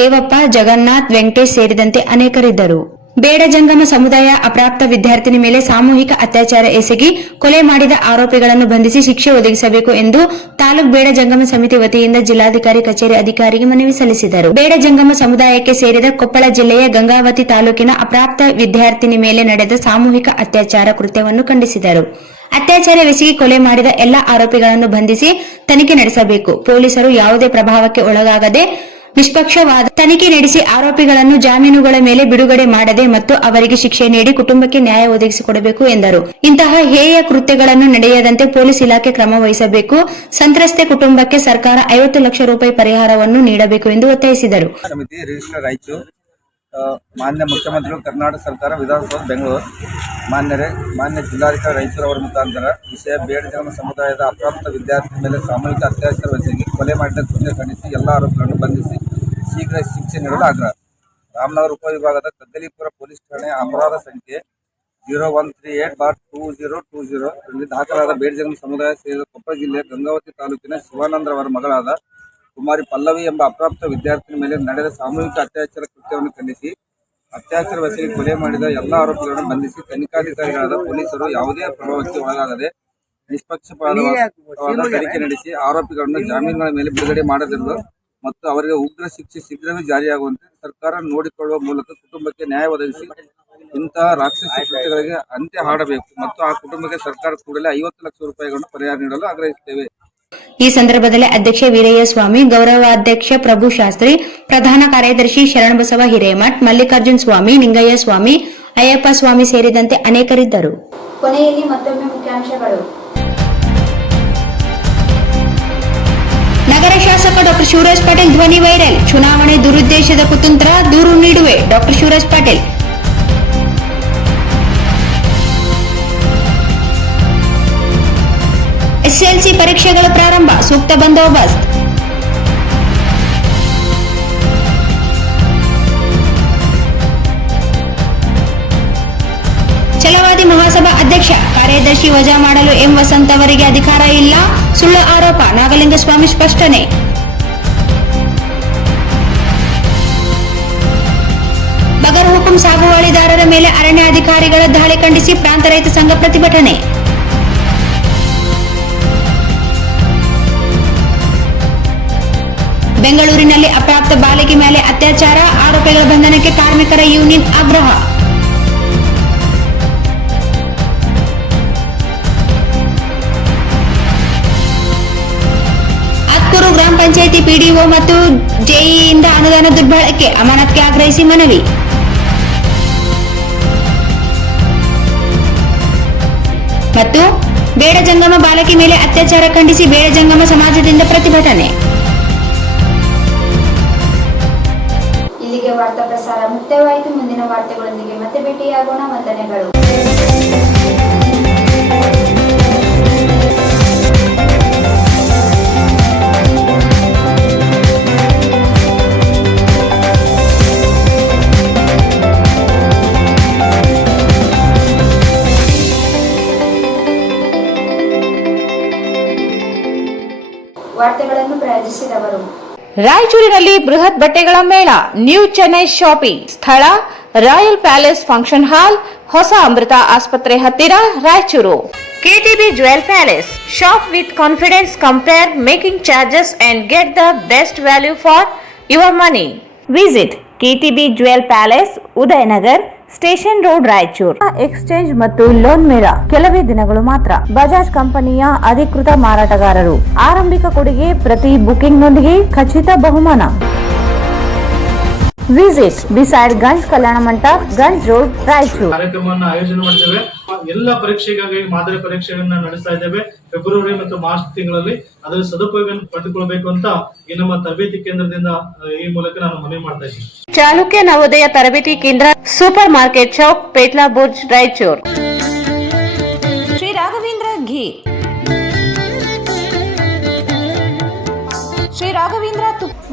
ದೇವಪ್ಪ, ಜಗನ್ನಾಥ್, ವೆಂಕಟೇಶ್ ಸೇರಿದಂತೆ ಅನೇಕರಿದ್ದರು. ಬೇಡ ಜಂಗಮ ಸಮುದಾಯ ಅಪ್ರಾಪ್ತ ವಿದ್ಯಾರ್ಥಿನಿ ಮೇಲೆ ಸಾಮೂಹಿಕ ಅತ್ಯಾಚಾರ ಎಸಗಿ ಕೊಲೆ ಮಾಡಿದ ಆರೋಪಿಗಳನ್ನು ಬಂಧಿಸಿ ಶಿಕ್ಷೆ ಒದಗಿಸಬೇಕು ಎಂದು ತಾಲೂಕು ಬೇಡ ಜಂಗಮ ಸಮಿತಿ ವತಿಯಿಂದ ಜಿಲ್ಲಾಧಿಕಾರಿ ಕಚೇರಿ ಅಧಿಕಾರಿಗೆ ಮನವಿ ಸಲ್ಲಿಸಿದರು. ಬೇಡ ಜಂಗಮ ಸಮುದಾಯಕ್ಕೆ ಸೇರಿದ ಕೊಪ್ಪಳ ಜಿಲ್ಲೆಯ ಗಂಗಾವತಿ ತಾಲೂಕಿನ ಅಪ್ರಾಪ್ತ ವಿದ್ಯಾರ್ಥಿನಿ ಮೇಲೆ ನಡೆದ ಸಾಮೂಹಿಕ ಅತ್ಯಾಚಾರ ಕೃತ್ಯವನ್ನು ಖಂಡಿಸಿದರು. ಅತ್ಯಾಚಾರವೆಸಗಿ ಕೊಲೆ ಮಾಡಿದ ಎಲ್ಲ ಆರೋಪಿಗಳನ್ನು ಬಂಧಿಸಿ ತನಿಖೆ ನಡೆಸಬೇಕು. ಪೊಲೀಸರು ಯಾವುದೇ ಪ್ರಭಾವಕ್ಕೆ ಒಳಗಾಗದೆ ನಿಷ್ಪಕ್ಷವಾದ ತನಿಖೆ ನಡೆಸಿ ಆರೋಪಿಗಳನ್ನು ಜಾಮೀನುಗಳ ಮೇಲೆ ಬಿಡುಗಡೆ ಮಾಡದೆ ಮತ್ತು ಅವರಿಗೆ ಶಿಕ್ಷೆ ನೀಡಿ ಕುಟುಂಬಕ್ಕೆ ನ್ಯಾಯ ಒದಗಿಸಿಕೊಡಬೇಕು ಎಂದರು. ಇಂತಹ ಹೇಯ ಕೃತ್ಯಗಳನ್ನು ನಡೆಯದಂತೆ ಪೊಲೀಸ್ ಇಲಾಖೆ ಕ್ರಮ ವಹಿಸಬೇಕು. ಸಂತ್ರಸ್ತೆ ಕುಟುಂಬಕ್ಕೆ ಸರ್ಕಾರ 50 ಲಕ್ಷ ರೂಪಾಯಿ ಪರಿಹಾರವನ್ನು ನೀಡಬೇಕು ಎಂದು ಒತ್ತಾಯಿಸಿದರು. ಸಮಿತಿ ರಿಜಿಸ್ಟರ್ ರಾಯಚೂರು, ಮಾನ್ಯ ಮುಖ್ಯಮಂತ್ರಿಗಳು ಕರ್ನಾಟಕ ಸರ್ಕಾರ, ವಿಧಾನಸೌಧ ಬೆಂಗಳೂರು, ಮಾನ್ಯ ಜಿಲ್ಲಾಧಿಕಾರಿ ರಾಯಚೂರು ಅವರ ಮುಖಾಂತರ ವಿಷಯ ಬೇಡ ಜಂಗಮ ಸಮುದಾಯದ ಅಪ್ರಾಪ್ತ ವಿದ್ಯಾರ್ಥಿ ಮೇಲೆ ಸಾಮೂಹಿಕ ಅತ್ಯಾಚಾರವೆಸಗಿ ಕೊಲೆ ಮಾಡಿದ ಕೃತ್ಯ ಖಂಡಿಸಿ ಎಲ್ಲ ಆರೋಪಿಗಳನ್ನು ಬಂಧಿಸಿ ಶೀಘ್ರ ಶಿಕ್ಷೆ ನೀಡಲು ಆಗ್ರಹ. ರಾಮನಗರ ಉಪವಿಭಾಗದ ಕಗ್ಗಲೀಪುರ ಪೊಲೀಸ್ ಠಾಣೆ ಅಪರಾಧ ಸಂಖ್ಯೆ 0138/2020 ರಲ್ಲಿ ದಾಖಲಾದ ಬೇಡಜಂಗಮ ಸಮುದಾಯ ಸೇರಿದ ಕೊಪ್ಪಳ ಜಿಲ್ಲೆಯ ಗಂಗಾವತಿ ತಾಲೂಕಿನ ಶಿವಾನಂದರವರ ಮಗಳಾದ ಕುಮಾರಿ ಪಲ್ಲವಿ ಎಂಬ ಅಪ್ರಾಪ್ತ ವಿದ್ಯಾರ್ಥಿನಿ ಮೇಲೆ ನಡೆದ ಸಾಮೂಹಿಕ ಅತ್ಯಾಚಾರ ಕೃತ್ಯವನ್ನು ಖಂಡಿಸಿ ಅತ್ಯಾಚಾರವೆಸಗಿ ಕೊಲೆ ಮಾಡಿದ ಎಲ್ಲ ಆರೋಪಿಗಳನ್ನು ಬಂಧಿಸಿ ತನಿಖಾಧಿಕಾರಿಗಳಾದ ಪೊಲೀಸರು ಯಾವುದೇ ಪ್ರಭಾವಕ್ಕೆ ಒಳಗಾಗದೆ ನಿಷ್ಪಕ್ಷಪಾತವಾದ ತನಿಖೆ ನಡೆಸಿ ಆರೋಪಿಗಳನ್ನು ಜಾಮೀನುಗಳ ಮೇಲೆ ಬಿಡುಗಡೆ ಮಾಡದಿರಲು ಮತ್ತು ಅವರಿಗೆ ಉಗ್ರ ಶಿಕ್ಷೆ ಶೀಘ್ರವೇ ಜಾರಿಯಾಗುವಂತೆ ಸರ್ಕಾರ ನೋಡಿಕೊಳ್ಳುವ ಮೂಲಕ ಕುಟುಂಬಕ್ಕೆ ನ್ಯಾಯ ಒದಗಿಸಿ ಇಂತಹ ರಾಕ್ಷಸ ಕೃತ್ಯಗಳಿಗೆ ಅಂತ್ಯ ಹಾಡಬೇಕು ಮತ್ತು ಆ ಕುಟುಂಬಕ್ಕೆ ಸರ್ಕಾರ ಕೂಡಲೇ 50 ಲಕ್ಷ ರೂಪಾಯಿಗಳನ್ನು ಪರಿಹಾರ ನೀಡಲು ಆಗ್ರಹಿಸುತ್ತೇವೆ. ಈ ಸಂದರ್ಭದಲ್ಲಿ ಅಧ್ಯಕ್ಷ ವೀರಯ್ಯ ಸ್ವಾಮಿ, ಗೌರವಾಧ್ಯಕ್ಷ ಪ್ರಭು ಶಾಸ್ತ್ರಿ, ಪ್ರಧಾನ ಕಾರ್ಯದರ್ಶಿ ಶರಣಬಸವ ಹಿರೇಮಠ್, ಮಲ್ಲಿಕಾರ್ಜುನ್ ಸ್ವಾಮಿ, ನಿಂಗಯ್ಯ ಸ್ವಾಮಿ, ಅಯ್ಯಪ್ಪ ಸ್ವಾಮಿ ಸೇರಿದಂತೆ ಅನೇಕರಿದ್ದರು. ಕೊನೆಯಲ್ಲಿ ಮತ್ತೊಮ್ಮೆ ಮುಖ್ಯಾಂಶಗಳು. ನಗರ ಶಾಸಕ ಡಾಕ್ಟರ್ ಶಿವರಾಜ್ ಪಾಟೀಲ್ ಧ್ವನಿ ವೈರಲ್. ಚುನಾವಣೆ ದುರುದ್ದೇಶದ ಕುತಂತ್ರ, ದೂರು ನೀಡುವೆ ಡಾಕ್ಟರ್ ಶಿವರಾಜ್ ಪಾಟೀಲ್. ಎಸ್ಎಲ್ಸಿ ಪರೀಕ್ಷೆಗಳ ಪ್ರಾರಂಭ, ಸೂಕ್ತ ಬಂದೋಬಸ್ತ್. ಛಲವಾದಿ ಮಹಾಸಭಾ ಅಧ್ಯಕ್ಷ, ಕಾರ್ಯದರ್ಶಿ ವಜಾ ಮಾಡಲು ಎಂ ವಸಂತ್ ಅವರಿಗೆ ಅಧಿಕಾರ ಇಲ್ಲ, ಸುಳ್ಳು ಆರೋಪ, ನಾಗಲಿಂಗಸ್ವಾಮಿ ಸ್ಪಷ್ಟನೆ. ಬಗರ್ ಹುಕುಂ ಸಾಗುವಳಿದಾರರ ಮೇಲೆ ಅರಣ್ಯ ಅಧಿಕಾರಿಗಳ ದಾಳಿ ಖಂಡಿಸಿ ಪ್ರಾಂತ ರೈತ ಸಂಘ ಪ್ರತಿಭಟನೆ. ಬೆಂಗಳೂರಿನಲ್ಲಿ ಅಪ್ರಾಪ್ತ ಬಾಲಿಕೆ ಮೇಲೆ ಅತ್ಯಾಚಾರ, ಆರೋಪಿಗಳ ಬಂಧನಕ್ಕೆ ಕಾರ್ಮಿಕರ ಯೂನಿಯನ್ ಆಗ್ರಹ. ಅತ್ಕೂರು ಗ್ರಾಮ ಪಂಚಾಯಿತಿ ಪಿಡಿಒ ಮತ್ತು ಜೆಇಯಿಂದ ಅನುದಾನ ದುರ್ಬಳಕೆ, ಅಮಾನತ್ಗೆ ಆಗ್ರಹಿಸಿ ಮನವಿ. ಮತ್ತು ಬೇಡ ಜಂಗಮ ಬಾಲಕಿ ಮೇಲೆ ಅತ್ಯಾಚಾರ ಖಂಡಿಸಿ ಬೇಡ ಜಂಗಮ ಸಮಾಜದಿಂದ ಪ್ರತಿಭಟನೆ. ಇಲ್ಲಿಗೆ ವಾರ್ತಾ ಪ್ರಸಾರ ಮುಕ್ತಾಯವಾಯಿತು. ಮುಂದಿನ ವಾರ್ತೆಗಳೊಂದಿಗೆ ಮತ್ತೆ ಭೇಟಿಯಾಗೋಣ. ವಂದನೆಗಳು. ವಾರ್ತೆಗಳನ್ನು ಪ್ರಾಯೋಜಿಸಿದವರು ರಾಯಚೂರಿನಲ್ಲಿ ಬೃಹತ್ ಬಟ್ಟೆಗಳ ಮೇಳ, ನ್ಯೂ ಚೆನ್ನೈ ಶಾಪಿಂಗ್. ಸ್ಥಳ ರಾಯಲ್ ಪ್ಯಾಲೇಸ್ ಫಂಕ್ಷನ್ ಹಾಲ್, ಹೊಸ ಅಮೃತ ಆಸ್ಪತ್ರೆ ಹತ್ತಿರ, Raichur. KTB Jewel Palace. Shop with confidence, compare making charges and get the best value for your money. Visit KTB Jewel Palace, Udayanagar, station road, Raichur. Exchange ಮತ್ತು ಲೋನ್ ಮೇಳ ಕೆಲವೇ ದಿನಗಳು ಮಾತ್ರ. ಬಜಾಜ್ ಕಂಪನಿಯ ಅಧಿಕೃತ ಮಾರಾಟಗಾರರು. ಆರಂಭಿಕ ಕೊಡುಗೆ ಪ್ರತಿ ಬುಕಿಂಗ್ ನೊಂದಿಗೆ ಖಚಿತ ಬಹುಮಾನ. Visit beside Ganj Kalyana Mantapa, Ganj road, Raichur. ಕಾರ್ಯಕ್ರಮವನ್ನು ಆಯೋಜನೆ ಮಾಡಿದ್ದೇವೆ. ಎಲ್ಲ ಪರೀಕ್ಷೆಗಾಗಿ ಮಾದರಿ ಪರೀಕ್ಷೆಗಳನ್ನ ನಡೆಸ್ತಾ ಇದ್ದೇವೆ. ಫೆಬ್ರವರಿ ಮತ್ತು ಮಾರ್ಚ್ ತಿಂಗಳಲ್ಲಿ ಅದರ ಸದುಪಯೋಗ ಪಡೆದುಕೊಳ್ಳಬೇಕು ಅಂತ ಈ ನಮ್ಮ ತರಬೇತಿ ಕೇಂದ್ರದಿಂದ ಈ ಮೂಲಕ ನಾನು ಮನವಿ ಮಾಡ್ತಾ ಇದ್ದೀನಿ. ಚಾಲುಕ್ಯ ನವೋದಯ ತರಬೇತಿ ಕೇಂದ್ರ, super market Chowk, Petla Burj, Raichur. Shri Raghavendra ghee, Shri Raghavendra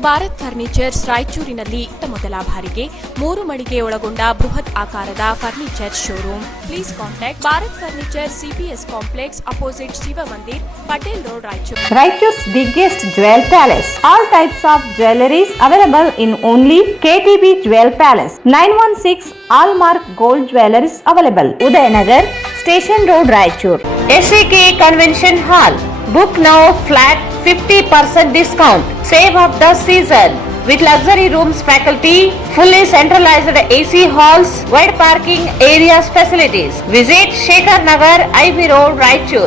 Bharat furnitures ರಾಯಚೂರಿನಲ್ಲಿ ಮೊದಲ ಬಾರಿಗೆ 3 ಮಳಿಗೆ ಒಳಗೊಂಡ ಬೃಹತ್ ಆಕಾರದ furniture showroom. Please contact Bharat furniture, CPS complex, opposite Shiva Mandir, Patel road, Raichur. Raichur's biggest jewel palace. All types of jewelries available in only KTB Jewel Palace. 916 Allmark Gold Jewelries available. Udayanagar, Station Road, Raichur. SAK Convention Hall. Book now, flat 50% discount. Save of the season. With luxury rooms, faculty, fully centralized AC halls, wide parking areas facilities. Visit Shekhar Nagar, IB Road, Raichur.